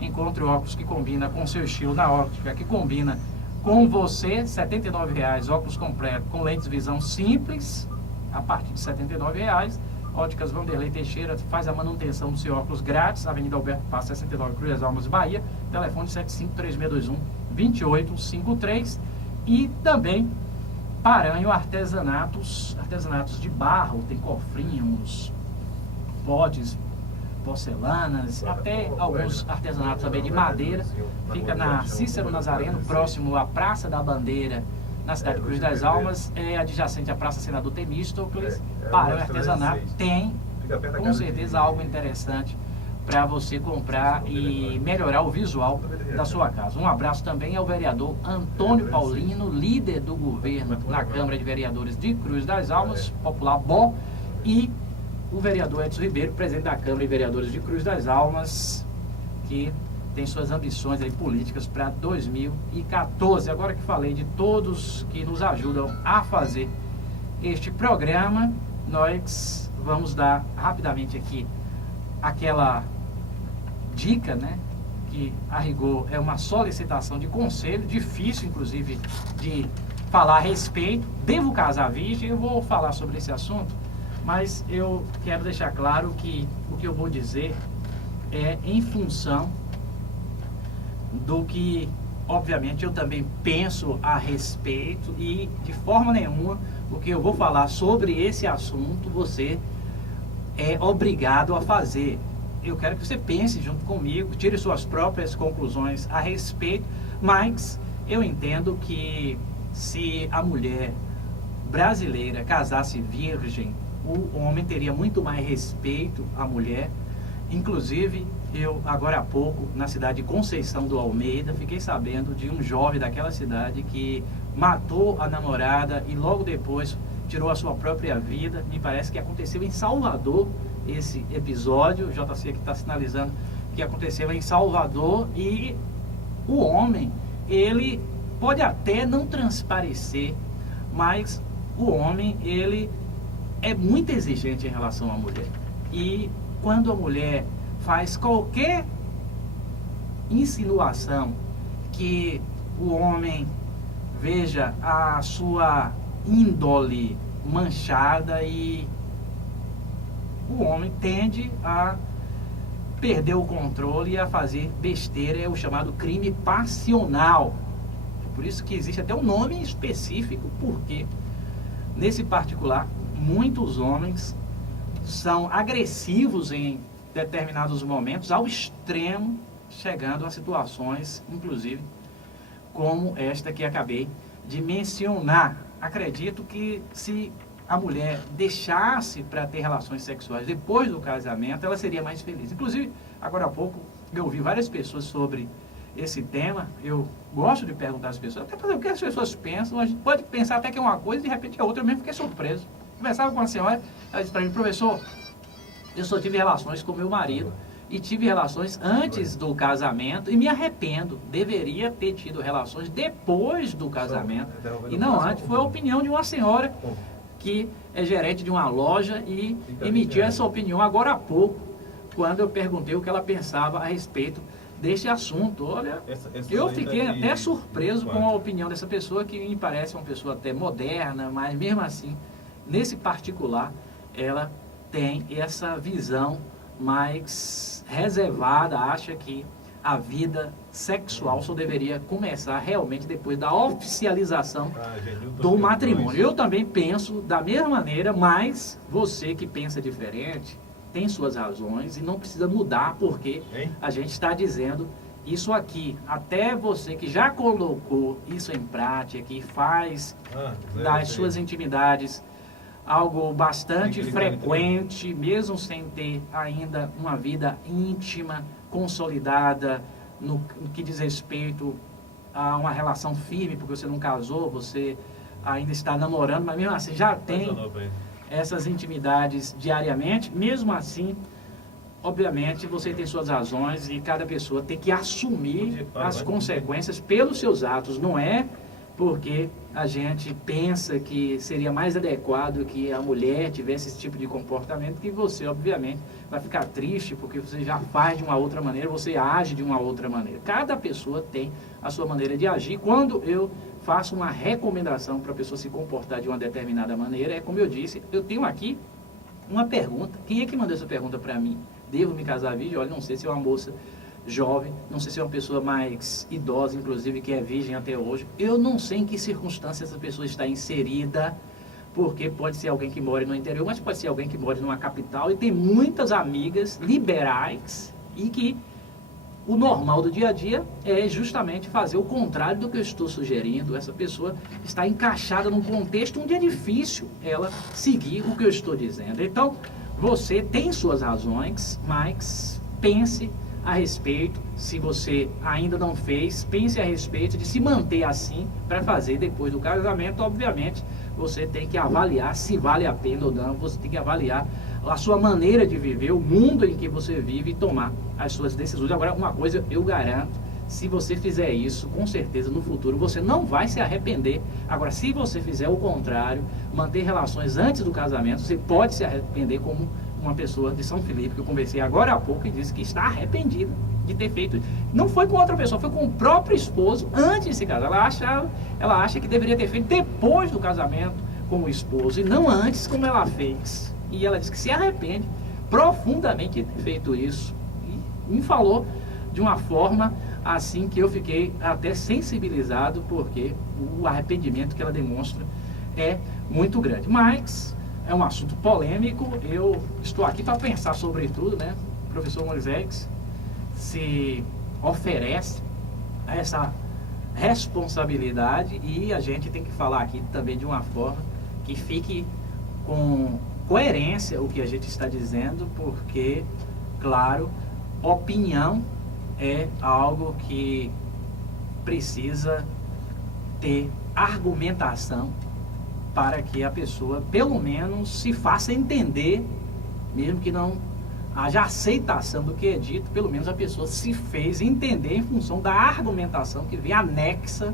Encontre óculos que combina com seu estilo na óptica, que combina com você. R$ 79,00, óculos completo com lentes de visão simples, a partir de R$ 79,00. Óticas Vanderlei Teixeira faz a manutenção do seu óculos grátis, Avenida Alberto Paz, 69, Cruz das Almas, Bahia. Telefone 75-3621-2853. E também Paranho Artesanatos de barro, tem cofrinhos, potes, porcelanas, até alguns artesanatos também de madeira. Fica na Cícero Nazareno, próximo à Praça da Bandeira, na cidade de Cruz das Almas, é adjacente à Praça Senador Temístocles. Para o artesanato tem, com certeza, algo interessante para você comprar e melhorar o visual da sua casa. Um abraço também ao vereador Antônio Paulino, líder do governo na Câmara de Vereadores de Cruz das Almas, popular BO, e o vereador Edson Ribeiro, presidente da Câmara de Vereadores de Cruz das Almas, que tem suas ambições aí políticas para 2014. Agora que falei de todos que nos ajudam a fazer este programa, nós vamos dar rapidamente aqui aquela dica, né, que a rigor é uma solicitação de conselho, difícil inclusive de falar a respeito. Devo casar virgem? Eu vou falar sobre esse assunto, mas eu quero deixar claro que o que eu vou dizer é em função do que, obviamente, eu também penso a respeito, e de forma nenhuma o que eu vou falar sobre esse assunto você é obrigado a fazer. Eu quero que você pense junto comigo, tire suas próprias conclusões a respeito, mas eu entendo que se a mulher brasileira casasse virgem, o homem teria muito mais respeito à mulher. Inclusive, eu agora há pouco, na cidade de Conceição do Almeida, fiquei sabendo de um jovem daquela cidade que matou a namorada e logo depois tirou a sua própria vida. Me parece que aconteceu em Salvador esse episódio. O JC aqui está sinalizando que aconteceu em Salvador, e o homem, ele pode até não transparecer, mas o homem, ele é muito exigente em relação à mulher. E quando a mulher faz qualquer insinuação que o homem veja a sua índole manchada, e o homem tende a perder o controle e a fazer besteira, é o chamado crime passional. Por isso que existe até um nome específico, porque nesse particular muitos homens são agressivos em determinados momentos, ao extremo, chegando a situações, inclusive, como esta que acabei de mencionar. Acredito que se a mulher deixasse para ter relações sexuais depois do casamento, ela seria mais feliz. Inclusive, agora há pouco, eu ouvi várias pessoas sobre esse tema. Eu gosto de perguntar às pessoas, até para saber o que as pessoas pensam. A gente pode pensar até que é uma coisa e de repente é outra. Eu mesmo fiquei surpreso. Conversava com uma senhora, ela disse para mim: professor, eu só tive relações com meu marido e tive relações antes do casamento e me arrependo. Deveria ter tido relações depois do casamento e não antes. Foi a opinião de uma senhora que é gerente de uma loja e emitiu essa opinião agora há pouco, quando eu perguntei o que ela pensava a respeito deste assunto. Olha, eu fiquei até surpreso com a opinião dessa pessoa, que me parece uma pessoa até moderna, mas mesmo assim, nesse particular, ela tem essa visão mais reservada, acha que a vida sexual só deveria começar realmente depois da oficialização do matrimônio. Eu também penso da mesma maneira, mas você que pensa diferente tem suas razões e não precisa mudar, porque a gente está dizendo isso aqui. Até você que já colocou isso em prática, que faz das suas intimidades algo bastante frequente, mesmo sem ter ainda uma vida íntima, consolidada, no que diz respeito a uma relação firme, porque você não casou, você ainda está namorando, mas mesmo assim já tem essas intimidades diariamente. Mesmo assim, obviamente, você tem suas razões e cada pessoa tem que assumir as consequências pelos seus atos. Não é porque a gente pensa que seria mais adequado que a mulher tivesse esse tipo de comportamento que você, obviamente, vai ficar triste porque você já faz de uma outra maneira, você age de uma outra maneira. Cada pessoa tem a sua maneira de agir. Quando eu faço uma recomendação para a pessoa se comportar de uma determinada maneira, é como eu disse, eu tenho aqui uma pergunta. Quem é que mandou essa pergunta para mim? Devo me casar virgem? Olha, não sei se é uma moça jovem, não sei se é uma pessoa mais idosa, inclusive, que é virgem até hoje. Eu não sei em que circunstância essa pessoa está inserida, porque pode ser alguém que mora no interior, mas pode ser alguém que mora numa capital e tem muitas amigas liberais e que o normal do dia a dia é justamente fazer o contrário do que eu estou sugerindo. Essa pessoa está encaixada num contexto onde é difícil ela seguir o que eu estou dizendo. Então, você tem suas razões, mas pense a respeito, se você ainda não fez, pense a respeito de se manter assim para fazer depois do casamento. Obviamente, você tem que avaliar se vale a pena ou não, você tem que avaliar a sua maneira de viver, o mundo em que você vive e tomar as suas decisões. Agora, uma coisa eu garanto, se você fizer isso, com certeza no futuro você não vai se arrepender. Agora, se você fizer o contrário, manter relações antes do casamento, você pode se arrepender, como uma pessoa de São Felipe que eu conversei agora há pouco e disse que está arrependida de ter feito. Não foi com outra pessoa, foi com o próprio esposo antes de se casar. Ela acha que deveria ter feito depois do casamento com o esposo e não antes, como ela fez. E ela disse que se arrepende profundamente de ter feito isso. E me falou de uma forma assim que eu fiquei até sensibilizado, porque o arrependimento que ela demonstra é muito grande. Mas é um assunto polêmico, eu estou aqui para pensar sobre tudo, né? O professor Moisés se oferece a essa responsabilidade e a gente tem que falar aqui também de uma forma que fique com coerência o que a gente está dizendo, porque, claro, opinião é algo que precisa ter argumentação para que a pessoa, pelo menos, se faça entender, mesmo que não haja aceitação do que é dito, pelo menos a pessoa se fez entender em função da argumentação que vem anexa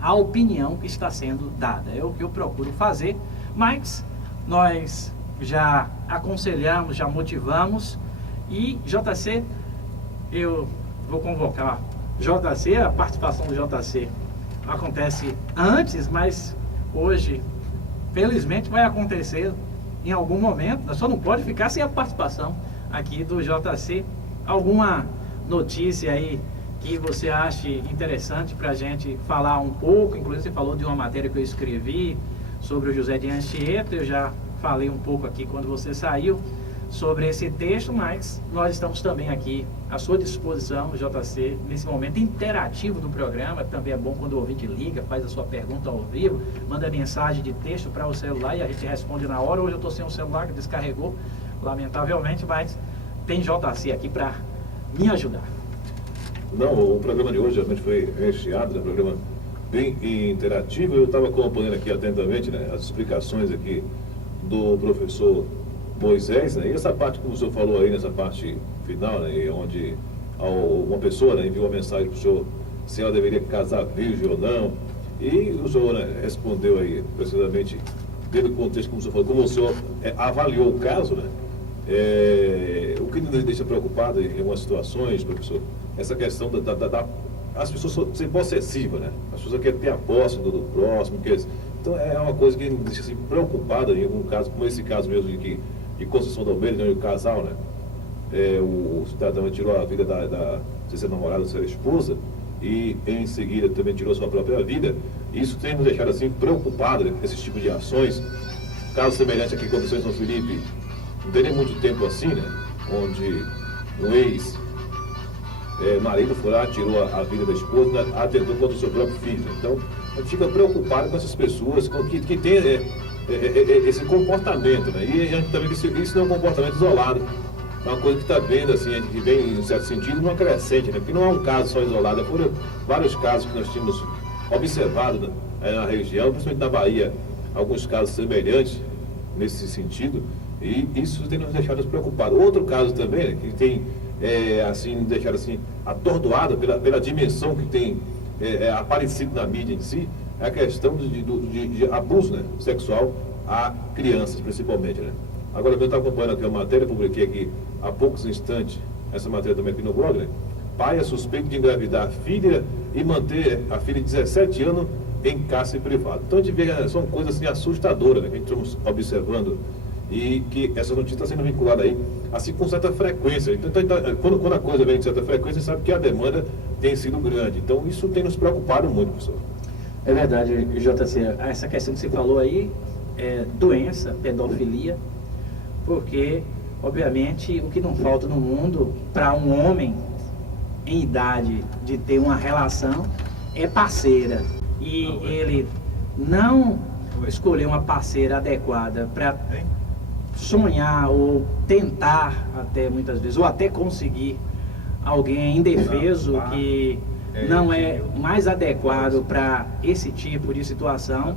à opinião que está sendo dada. É o que eu procuro fazer, mas nós já aconselhamos, já motivamos, e JC, eu vou convocar JC, a participação do JC acontece antes, mas hoje, felizmente, vai acontecer em algum momento. Só não pode ficar sem a participação aqui do JC. Alguma notícia aí que você ache interessante para a gente falar um pouco? Inclusive você falou de uma matéria que eu escrevi sobre o José de Anchieta. Eu já falei um pouco aqui quando você saiu sobre esse texto, mas nós estamos também aqui à sua disposição, JC, nesse momento interativo do programa. Também é bom quando o ouvinte liga, faz a sua pergunta ao vivo, manda mensagem de texto para o celular e a gente responde na hora. Hoje eu estou sem o celular, que descarregou, lamentavelmente, mas tem JC aqui para me ajudar. Não, o programa de hoje realmente foi recheado, né? Um programa bem interativo. Eu estava acompanhando aqui atentamente, né, as explicações aqui do professor Moisés, né? E essa parte, como o senhor falou aí, nessa parte final, né, onde uma pessoa, né, enviou uma mensagem para o senhor se ela deveria casar virgem ou não, e o senhor, né, respondeu aí precisamente dentro do contexto, como o senhor falou, como o senhor avaliou o caso, né? O que nos deixa preocupado em algumas situações, professor, essa questão as pessoas serem possessivas, né? As pessoas querem ter a posse do próximo, então é uma coisa que nos deixa assim, preocupada em algum caso, como esse caso mesmo de Conceição da Almeida, né, o casal, né? O cidadão tirou a vida da ser namorada, da sua esposa, e em seguida também tirou sua própria vida. Isso tem nos deixado assim preocupados, né, com esse tipo de ações. Caso semelhante aqui que aconteceu em São Felipe, não tem nem muito tempo assim, né? Onde um ex-marido foi lá, tirou a vida da esposa, né, atentou contra o seu próprio filho. Então, a gente fica preocupado com essas pessoas que têm esse comportamento, né? E a gente também, isso não é um comportamento isolado é uma coisa que está vendo, assim, que vem, em certo sentido, numa crescente, né? Porque não é um caso só isolado, foram vários casos que nós tínhamos observado na região, principalmente na Bahia, alguns casos semelhantes nesse sentido, e isso tem nos deixado preocupados. Outro caso também, né, que tem, assim, nos deixado assim, atordoado pela dimensão que tem aparecido na mídia em si, é a questão de abuso, né, sexual a crianças, principalmente, né? Agora, eu estou acompanhando aqui uma matéria, publiquei aqui há poucos instantes, essa matéria também aqui no blog, né? Pai é suspeito de engravidar a filha e manter a filha de 17 anos em cárcere privado. Então, a gente vê, são coisas assim assustadoras, né, que a gente estamos observando, e que essa notícia está sendo vinculada aí, assim, com certa frequência. Então, quando a coisa vem de certa frequência, você sabe que a demanda tem sido grande. Então, isso tem nos preocupado muito, professor. É verdade, JC. Essa questão que você falou aí, doença, pedofilia, porque, obviamente, o que não falta no mundo para um homem em idade de ter uma relação é parceira. E ele não escolher uma parceira adequada para sonhar ou tentar até muitas vezes, ou até conseguir alguém indefeso que não é mais adequado para esse tipo de situação,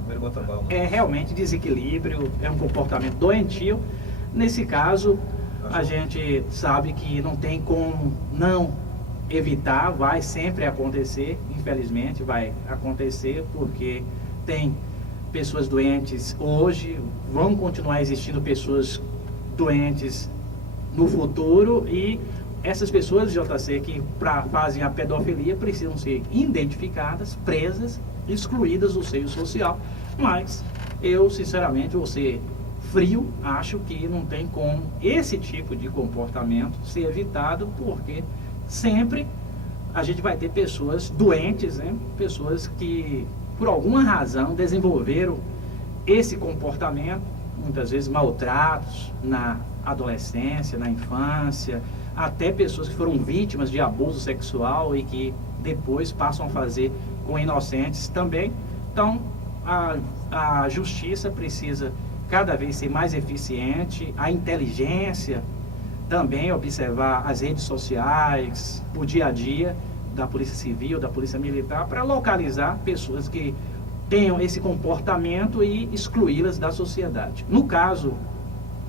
é realmente desequilíbrio, é um comportamento doentio. Nesse caso, a gente sabe que não tem como não evitar, vai sempre acontecer, infelizmente vai acontecer, porque tem pessoas doentes hoje, vão continuar existindo pessoas doentes no futuro, e essas pessoas, JC, que fazem a pedofilia precisam ser identificadas, presas, excluídas do seio social. Mas eu, sinceramente, vou ser frio, acho que não tem como esse tipo de comportamento ser evitado, porque sempre a gente vai ter pessoas doentes, né? Pessoas que, por alguma razão, desenvolveram esse comportamento, muitas vezes maltratos na adolescência, na infância, até pessoas que foram vítimas de abuso sexual e que depois passam a fazer com inocentes também. Então, a justiça precisa cada vez ser mais eficiente, a inteligência também, observar as redes sociais, o dia a dia da Polícia Civil, da Polícia Militar, para localizar pessoas que tenham esse comportamento e excluí-las da sociedade. No caso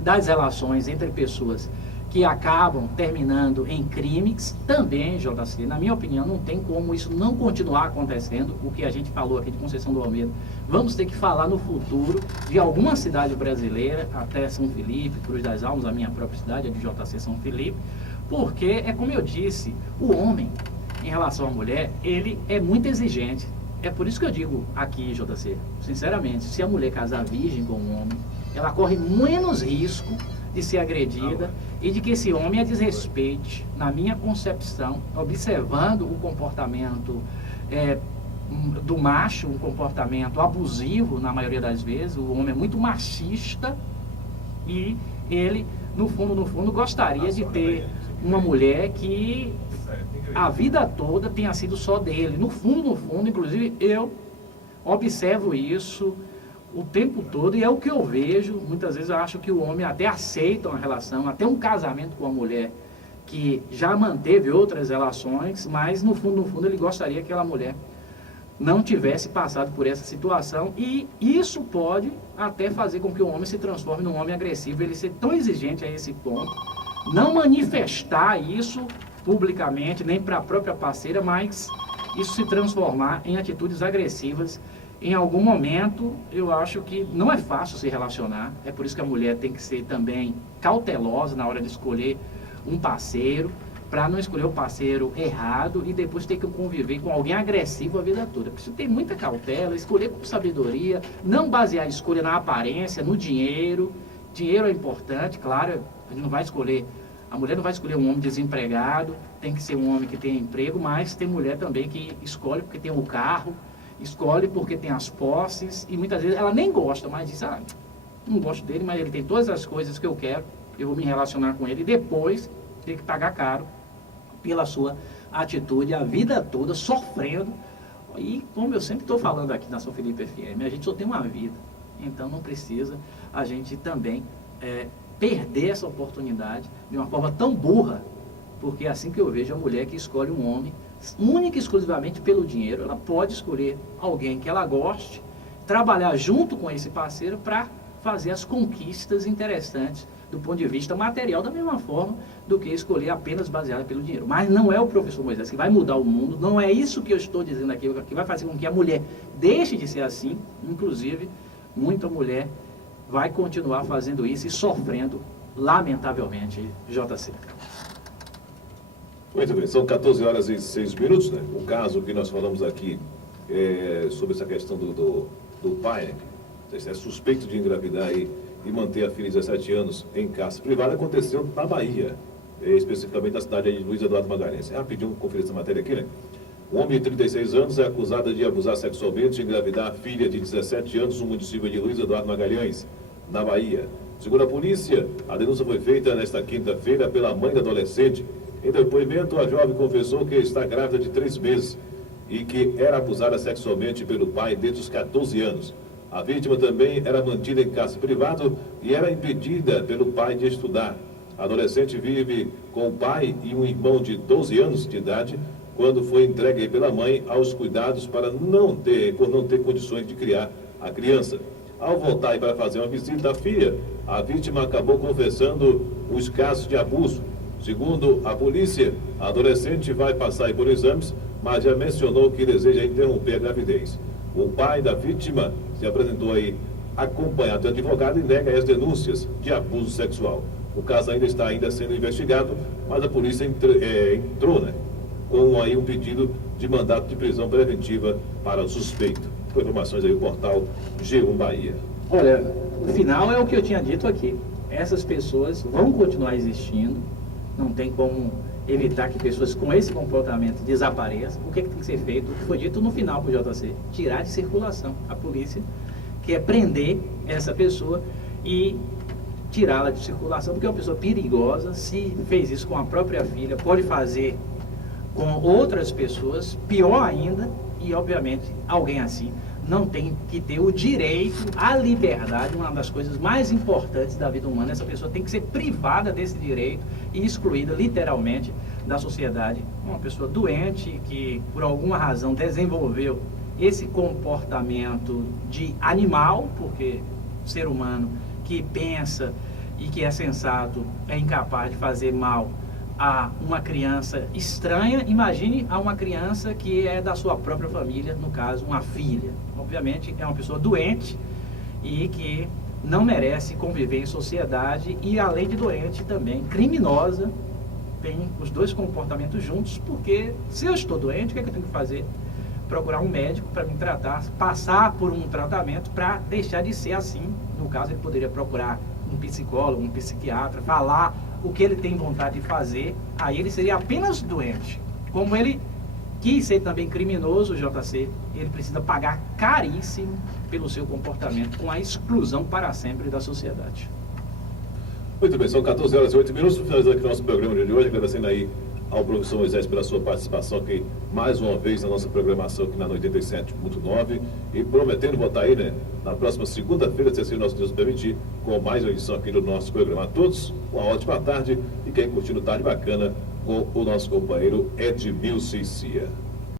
das relações entre pessoas que acabam terminando em crimes, também, JC, na minha opinião, não tem como isso não continuar acontecendo, o que a gente falou aqui de Conceição do Almeida. Vamos ter que falar no futuro de alguma cidade brasileira, até São Felipe, Cruz das Almas, a minha própria cidade, a de JC São Felipe, porque, é como eu disse, o homem, em relação à mulher, ele é muito exigente. É por isso que eu digo aqui, JC, sinceramente, se a mulher casar virgem com um homem, ela corre menos risco de ser agredida e de que esse homem a desrespeite, na minha concepção, observando o comportamento do macho, um comportamento abusivo na maioria das vezes. O homem é muito machista e ele, no fundo, gostaria de ter uma mulher que a vida toda tenha sido só dele. No fundo, inclusive eu observo isso o tempo todo, e é o que eu vejo. Muitas vezes eu acho que o homem até aceita uma relação, até um casamento com uma mulher que já manteve outras relações, mas no fundo ele gostaria que aquela mulher não tivesse passado por essa situação, e isso pode até fazer com que o homem se transforme num homem agressivo, ele ser tão exigente a esse ponto, não manifestar isso publicamente, nem para a própria parceira, mas isso se transformar em atitudes agressivas. Em algum momento, eu acho que não é fácil se relacionar, é por isso que a mulher tem que ser também cautelosa na hora de escolher um parceiro, para não escolher o parceiro errado e depois ter que conviver com alguém agressivo a vida toda. Precisa ter muita cautela, escolher com sabedoria, não basear a escolha na aparência, no dinheiro. Dinheiro é importante, claro, a gente não vai escolher, a mulher não vai escolher um homem desempregado, tem que ser um homem que tenha emprego, mas tem mulher também que escolhe porque tem o carro, escolhe porque tem as posses, e muitas vezes ela nem gosta, mas diz, não gosto dele, mas ele tem todas as coisas que eu quero, eu vou me relacionar com ele, e depois ter que pagar caro pela sua atitude a vida toda, sofrendo. E como eu sempre estou falando aqui na São Felipe FM, a gente só tem uma vida, então não precisa a gente também perder essa oportunidade de uma forma tão burra, porque é assim que eu vejo a mulher que escolhe um homem, única e exclusivamente pelo dinheiro. Ela pode escolher alguém que ela goste, trabalhar junto com esse parceiro para fazer as conquistas interessantes do ponto de vista material, da mesma forma do que escolher apenas baseada pelo dinheiro. Mas não é o professor Moisés que vai mudar o mundo, não é isso que eu estou dizendo aqui, que vai fazer com que a mulher deixe de ser assim. Inclusive, muita mulher vai continuar fazendo isso e sofrendo, lamentavelmente, JC. Muito bem, são 14 horas e 6 minutos, né? O caso que nós falamos aqui sobre essa questão do pai, né? É suspeito de engravidar e manter a filha de 17 anos em casa privada, aconteceu na Bahia, especificamente na cidade de Luiz Eduardo Magalhães. Rapidinho, vou conferir essa matéria aqui, né? Um homem de 36 anos é acusado de abusar sexualmente e engravidar a filha de 17 anos no município de Luiz Eduardo Magalhães, na Bahia. Segundo a polícia, a denúncia foi feita nesta quinta-feira pela mãe da adolescente. Em depoimento, a jovem confessou que está grávida de 3 meses e que era abusada sexualmente pelo pai desde os 14 anos. A vítima também era mantida em cárcere privado e era impedida pelo pai de estudar. A adolescente vive com o pai e um irmão de 12 anos de idade quando foi entregue pela mãe aos cuidados por não ter condições de criar a criança. Ao voltar para fazer uma visita à filha, a vítima acabou confessando os casos de abuso. Segundo a polícia, a adolescente vai passar por exames, mas já mencionou que deseja interromper a gravidez. O pai da vítima se apresentou aí acompanhado de advogado e nega as denúncias de abuso sexual. O caso ainda está sendo investigado, mas a polícia entrou, né, com aí um pedido de mandato de prisão preventiva para o suspeito. Com informações aí do portal G1 Bahia. Olha, o final é o que eu tinha dito aqui. Essas pessoas vão continuar existindo, não tem como evitar que pessoas com esse comportamento desapareçam. O que tem que ser feito? O que foi dito no final para o JC? Tirar de circulação. A polícia quer prender essa pessoa e tirá-la de circulação, porque é uma pessoa perigosa. Se fez isso com a própria filha, pode fazer com outras pessoas, pior ainda, e obviamente alguém assim não tem que ter o direito à liberdade, uma das coisas mais importantes da vida humana. Essa pessoa tem que ser privada desse direito e excluída literalmente da sociedade. Uma pessoa doente que por alguma razão desenvolveu esse comportamento de animal, porque o ser humano que pensa e que é sensato é incapaz de fazer mal a uma criança estranha, imagine a uma criança que é da sua própria família, no caso, uma filha. Obviamente, é uma pessoa doente e que não merece conviver em sociedade e, além de doente, também criminosa. Tem os dois comportamentos juntos, porque se eu estou doente, o que é que eu tenho que fazer? Procurar um médico para me tratar, passar por um tratamento para deixar de ser assim. No caso, ele poderia procurar um psicólogo, um psiquiatra, falar o que ele tem vontade de fazer, aí ele seria apenas doente. Como ele quis ser também criminoso, JC, ele precisa pagar caríssimo pelo seu comportamento, com a exclusão para sempre da sociedade. Muito bem, são 14 horas e 8 minutos, finalizando aqui o nosso programa de hoje, agradecendo aí ao professor Moisés pela sua participação aqui, mais uma vez na nossa programação aqui na 87.9 e prometendo voltar aí, né, na próxima segunda-feira, se assim nosso Deus permitir, com mais uma edição aqui do nosso programa. A todos, uma ótima tarde e quem curtindo tarde bacana com o nosso companheiro Edmilson Cia.